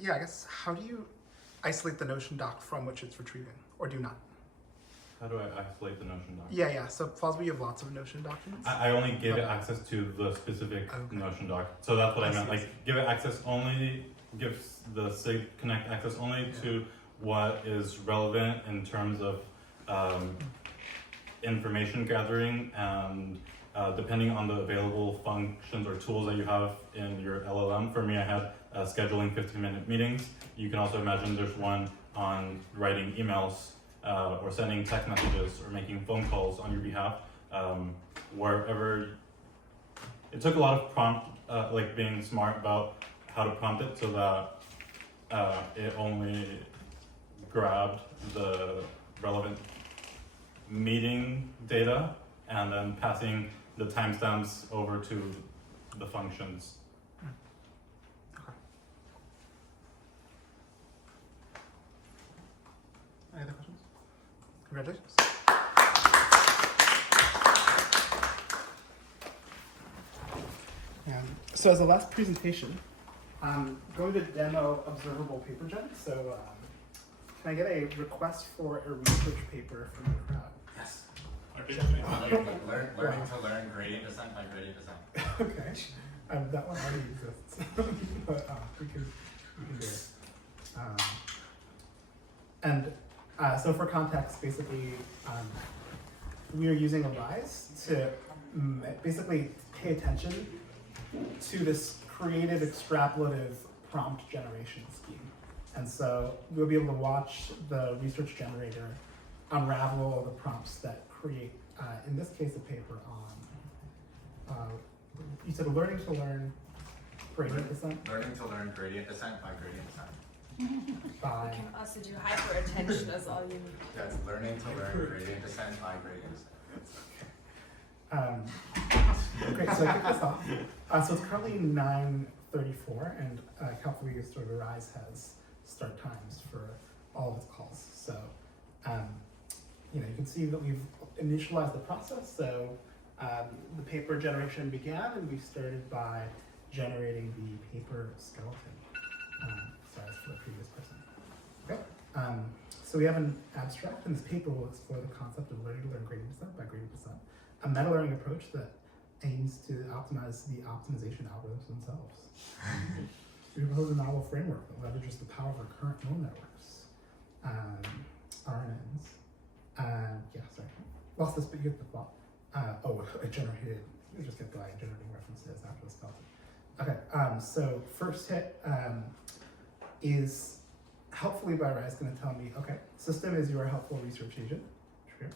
Yeah, I guess, how do you isolate the Notion doc from which it's retrieving, or do you not? How do I isolate the Notion doc? Yeah, so plausibly you have lots of Notion documents. I only gave it access to the specific Notion doc. So that's what I meant. Like, give it access only, give the SIG Connect access only to what is relevant in terms of information gathering, and depending on the available functions or tools that you have in your LLM. For me, I had scheduling 15-minute meetings. You can also imagine there's one on writing emails, or sending text messages or making phone calls on your behalf. Wherever it took a lot of prompt, like being smart about how to prompt it so that it only grabbed the relevant meeting data and then passing the timestamps over to the functions. Any other questions? Congratulations. So as a last presentation, I'm going to demo observable papergen. So can I get a request for a research paper from the crowd? Yes. Learning to learn gradient descent by gradient descent. Okay. That one already exists, but we can do it. So for context, basically, we are using Arise to basically pay attention to this creative extrapolative prompt generation scheme. And so we'll be able to watch the research generator unravel the prompts that create, in this case, a paper on, you said learning to learn gradient descent? Learning to learn gradient descent by gradient descent. By, You can also do hyperattention as all you need. That's learning to learn gradient descent by gradient descent. great, so I kick this off. So it's currently 9:34, and Calculator sort of Arise has start times for all of its calls. So, you can see that we've initialized the process. So the paper generation began, and we started by generating the paper skeleton. Sorry, that's for the previous person. Okay. So we have an abstract, and this paper will explore the concept of learning to learn gradient descent by gradient descent, a meta-learning approach that aims to optimize the optimization algorithms themselves. We propose a novel framework that leverages the power of recurrent neural networks, RNNs. Lost this, but you get the thought. It just kept going, generating references after the skeleton. Okay, so first hit is helpfully by Rise going to tell me, okay, system is your helpful research agent. True.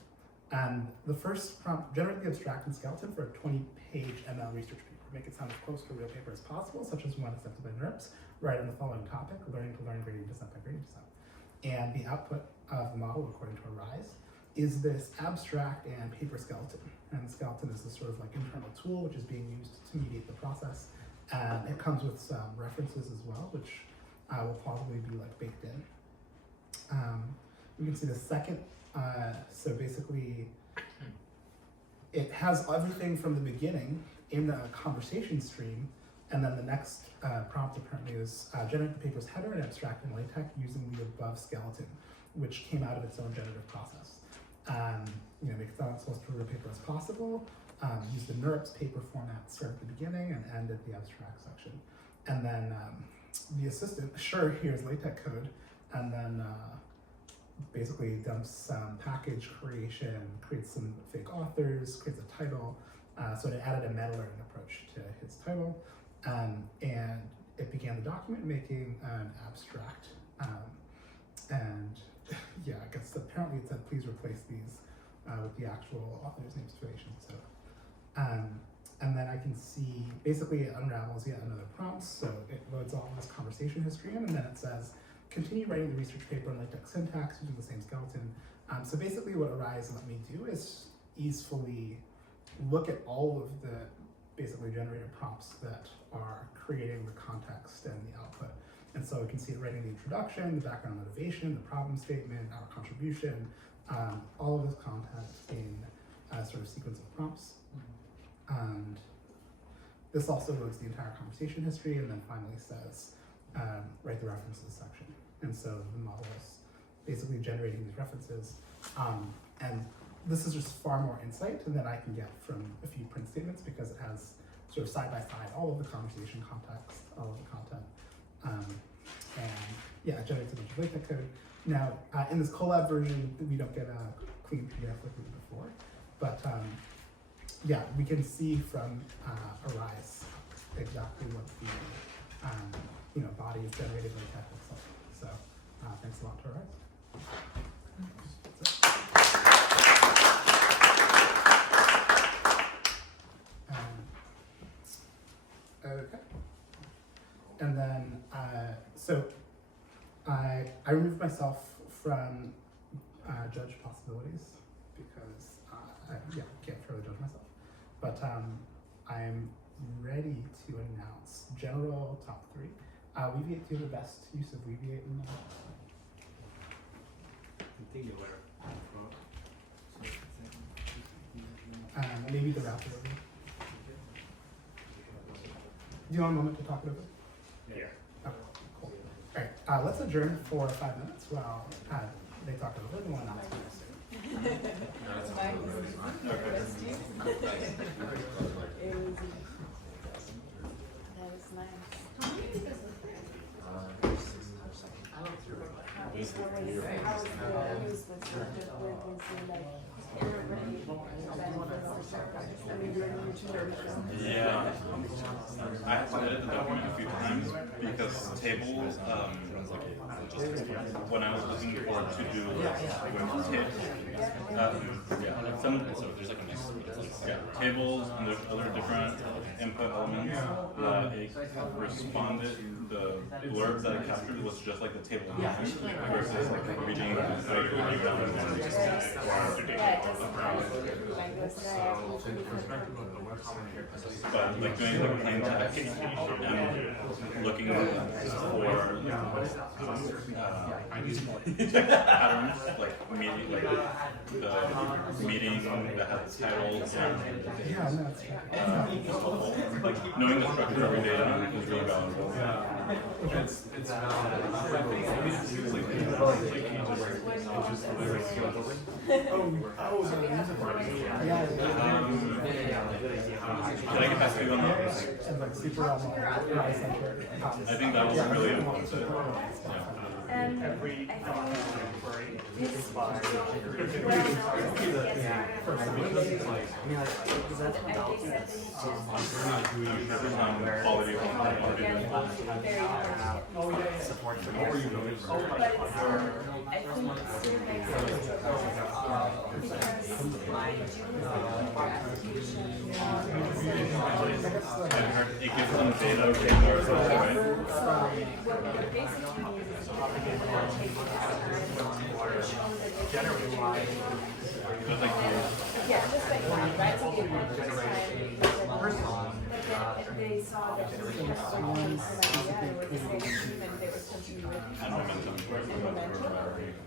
And the first prompt, generate the abstract and skeleton for a 20-page ML research paper. Make it sound as close to a real paper as possible, such as one accepted by NeurIPS. Write on the following topic, learning to learn gradient descent by gradient descent. And the output of the model, according to Arise, is this abstract and paper skeleton. And the skeleton is this sort of like internal tool which is being used to mediate the process. And it comes with some references as well, which will probably be like baked in. You can see the second, so basically it has everything from the beginning in a conversation stream, and then the next prompt apparently is generate the paper's header and abstract in LaTeX using the above skeleton, which came out of its own generative process. Make it sound as close to a real paper as possible. Use the NeurIPS paper format, start at the beginning and end at the abstract section. And then the assistant, sure, here's LaTeX code, and then basically dumps some package creation, creates some fake authors, creates a title. So it added a meta-learning approach to his title, and it began the document making an abstract. And yeah, I guess apparently it said please replace these with the actual author's names, affiliations, etc. And then I can see basically it unravels yet another prompt, so it loads all this conversation history in, and then it says continue writing the research paper in LaTeX syntax using the same skeleton. So basically what Arise let me do is easily look at all of the basically generated prompts that are creating the context and the output. And so we can see it writing the introduction, the background motivation, the problem statement, our contribution, all of this content in a sort of sequence of prompts. And this also loads the entire conversation history and then finally says, write the references section. And so the model is basically generating these references. And this is just far more insight than I can get from a few print statements because it has sort of side by side all of the conversation context, all of the content. And yeah, it generates a bunch of LaTeX code. Now, in this collab version, we don't get a clean PDF like we did before, but yeah, we can see from Arise exactly what the body is generated LaTeX looks like. So thanks a lot to Arise. I removed myself from judge possibilities because I can't really judge myself. But I'm ready to announce general top 3. Weaviate, do you have the best use of Weaviate in maybe the route over. Do you want a moment to talk it over? Yeah. Okay, cool. Alright, let's adjourn for 5 minutes while they talk it over and we'll announce it. That was nice. Yeah, I have to edit the document a few times because tables, when I was looking for to-do with tables and there's other different input elements, it responded, the blurb that it captured was just like the table name versus like reading but like doing like plain text and looking for patterns like meeting the meeting that has titles like knowing the structure of your data is really valuable. Did I get back to you on that? I think that was really important. And every it gives them data yeah, just like that, right? So they saw that this was just one piece of idea, and it was the same team, and there was continuity and momentum.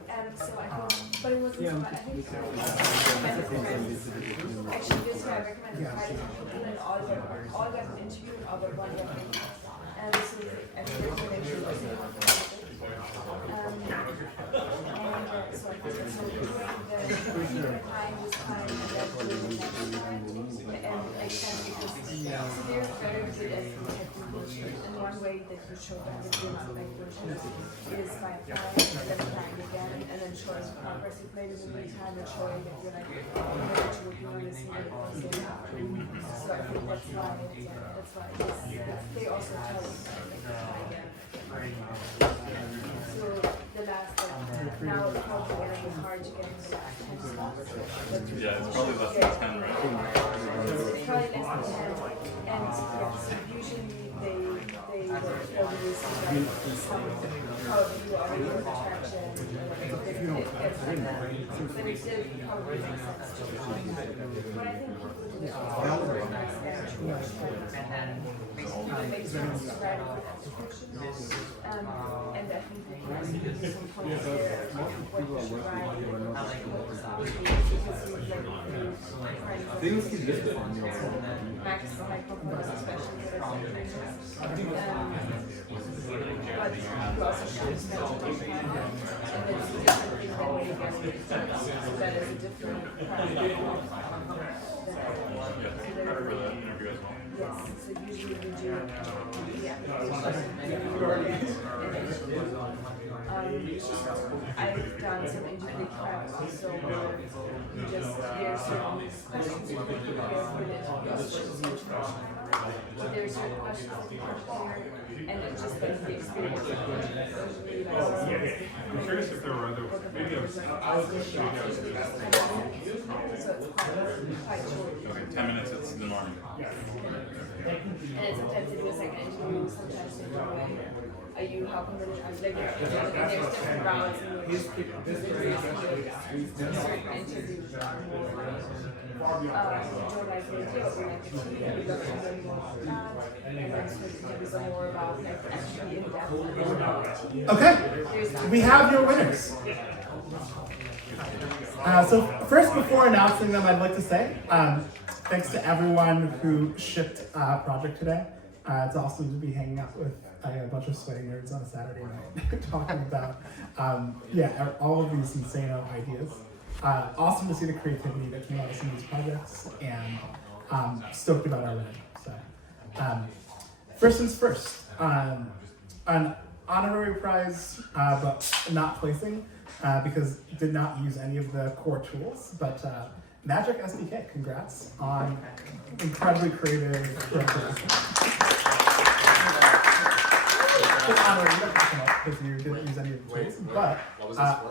And so I think, but it wasn't so much, I think, actually, this guy recommended Friday, and all got an interview, and all but one got an interview. And so I think there's an interview, so I think so the time was time, and then the next time, and extend because so they're very good at technical. And one way that you show them the good language is by applying and then applying again, and then showing progress you've made in the meantime, and showing that you're like, you know, that you're working on this and you're so I think that's why they also tell us again. So the last, now it's probably getting hard to get into the last 10 spots. Yeah, it's probably less than 10, right? It's probably less than 10. And yes, usually they always some how you are in attraction, but it still probably makes sense to but I think people it makes sense to write a good execution, and I think there's some points there what you should write, Max like compose especially but you also should spend your time and it's a different thing than when you get it so that is a different yes, so usually we do I've done some interview prep also where you just there's certain questions you can prepare with it but there's certain questions that you can prepare and it just makes the experience I'm curious if there were other maybe so it's quite short. Okay, 10 minutes it's the norm. And sometimes they do a second interview, sometimes they do you help them with the translate. There's different routes and certain interviews are more like video or like a team, we look to learn more about that, and then certain interviews are more about like actually in depth. Okay, we have your winners. So first, before announcing them, I'd like to say thanks to everyone who shipped a project today. It's awesome to be hanging out with a bunch of sweaty nerds on a Saturday night talking about all of these insane ideas. Awesome to see the creativity that came out of some of these projects, and stoked about our winning. So first things first, an honorary prize, but not placing. Because did not use any of the core tools, but Magic SDK, congrats on incredibly creative approaches. It's an honorary, you don't have to come up because you didn't use any of the tools, but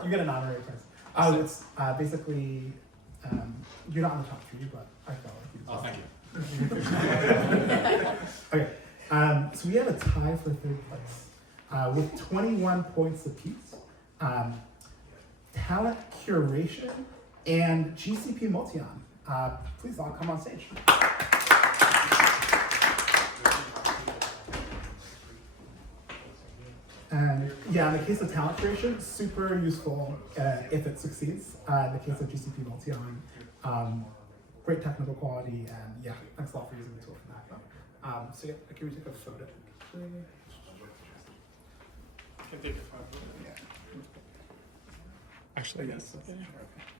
you get an honorary prize. It's basically, you're not on the top 3, but I felt like you. Oh, thank you. Okay, so we have a tie for 3rd place with 21 points apiece. Talent curation and GCP Multion. Please all come on stage. And in the case of talent curation, super useful if it succeeds. In the case of GCP Multion, great technical quality, and thanks a lot for using the tool for that. So can we take a photo? Can take a photo. Yeah. Actually, yes.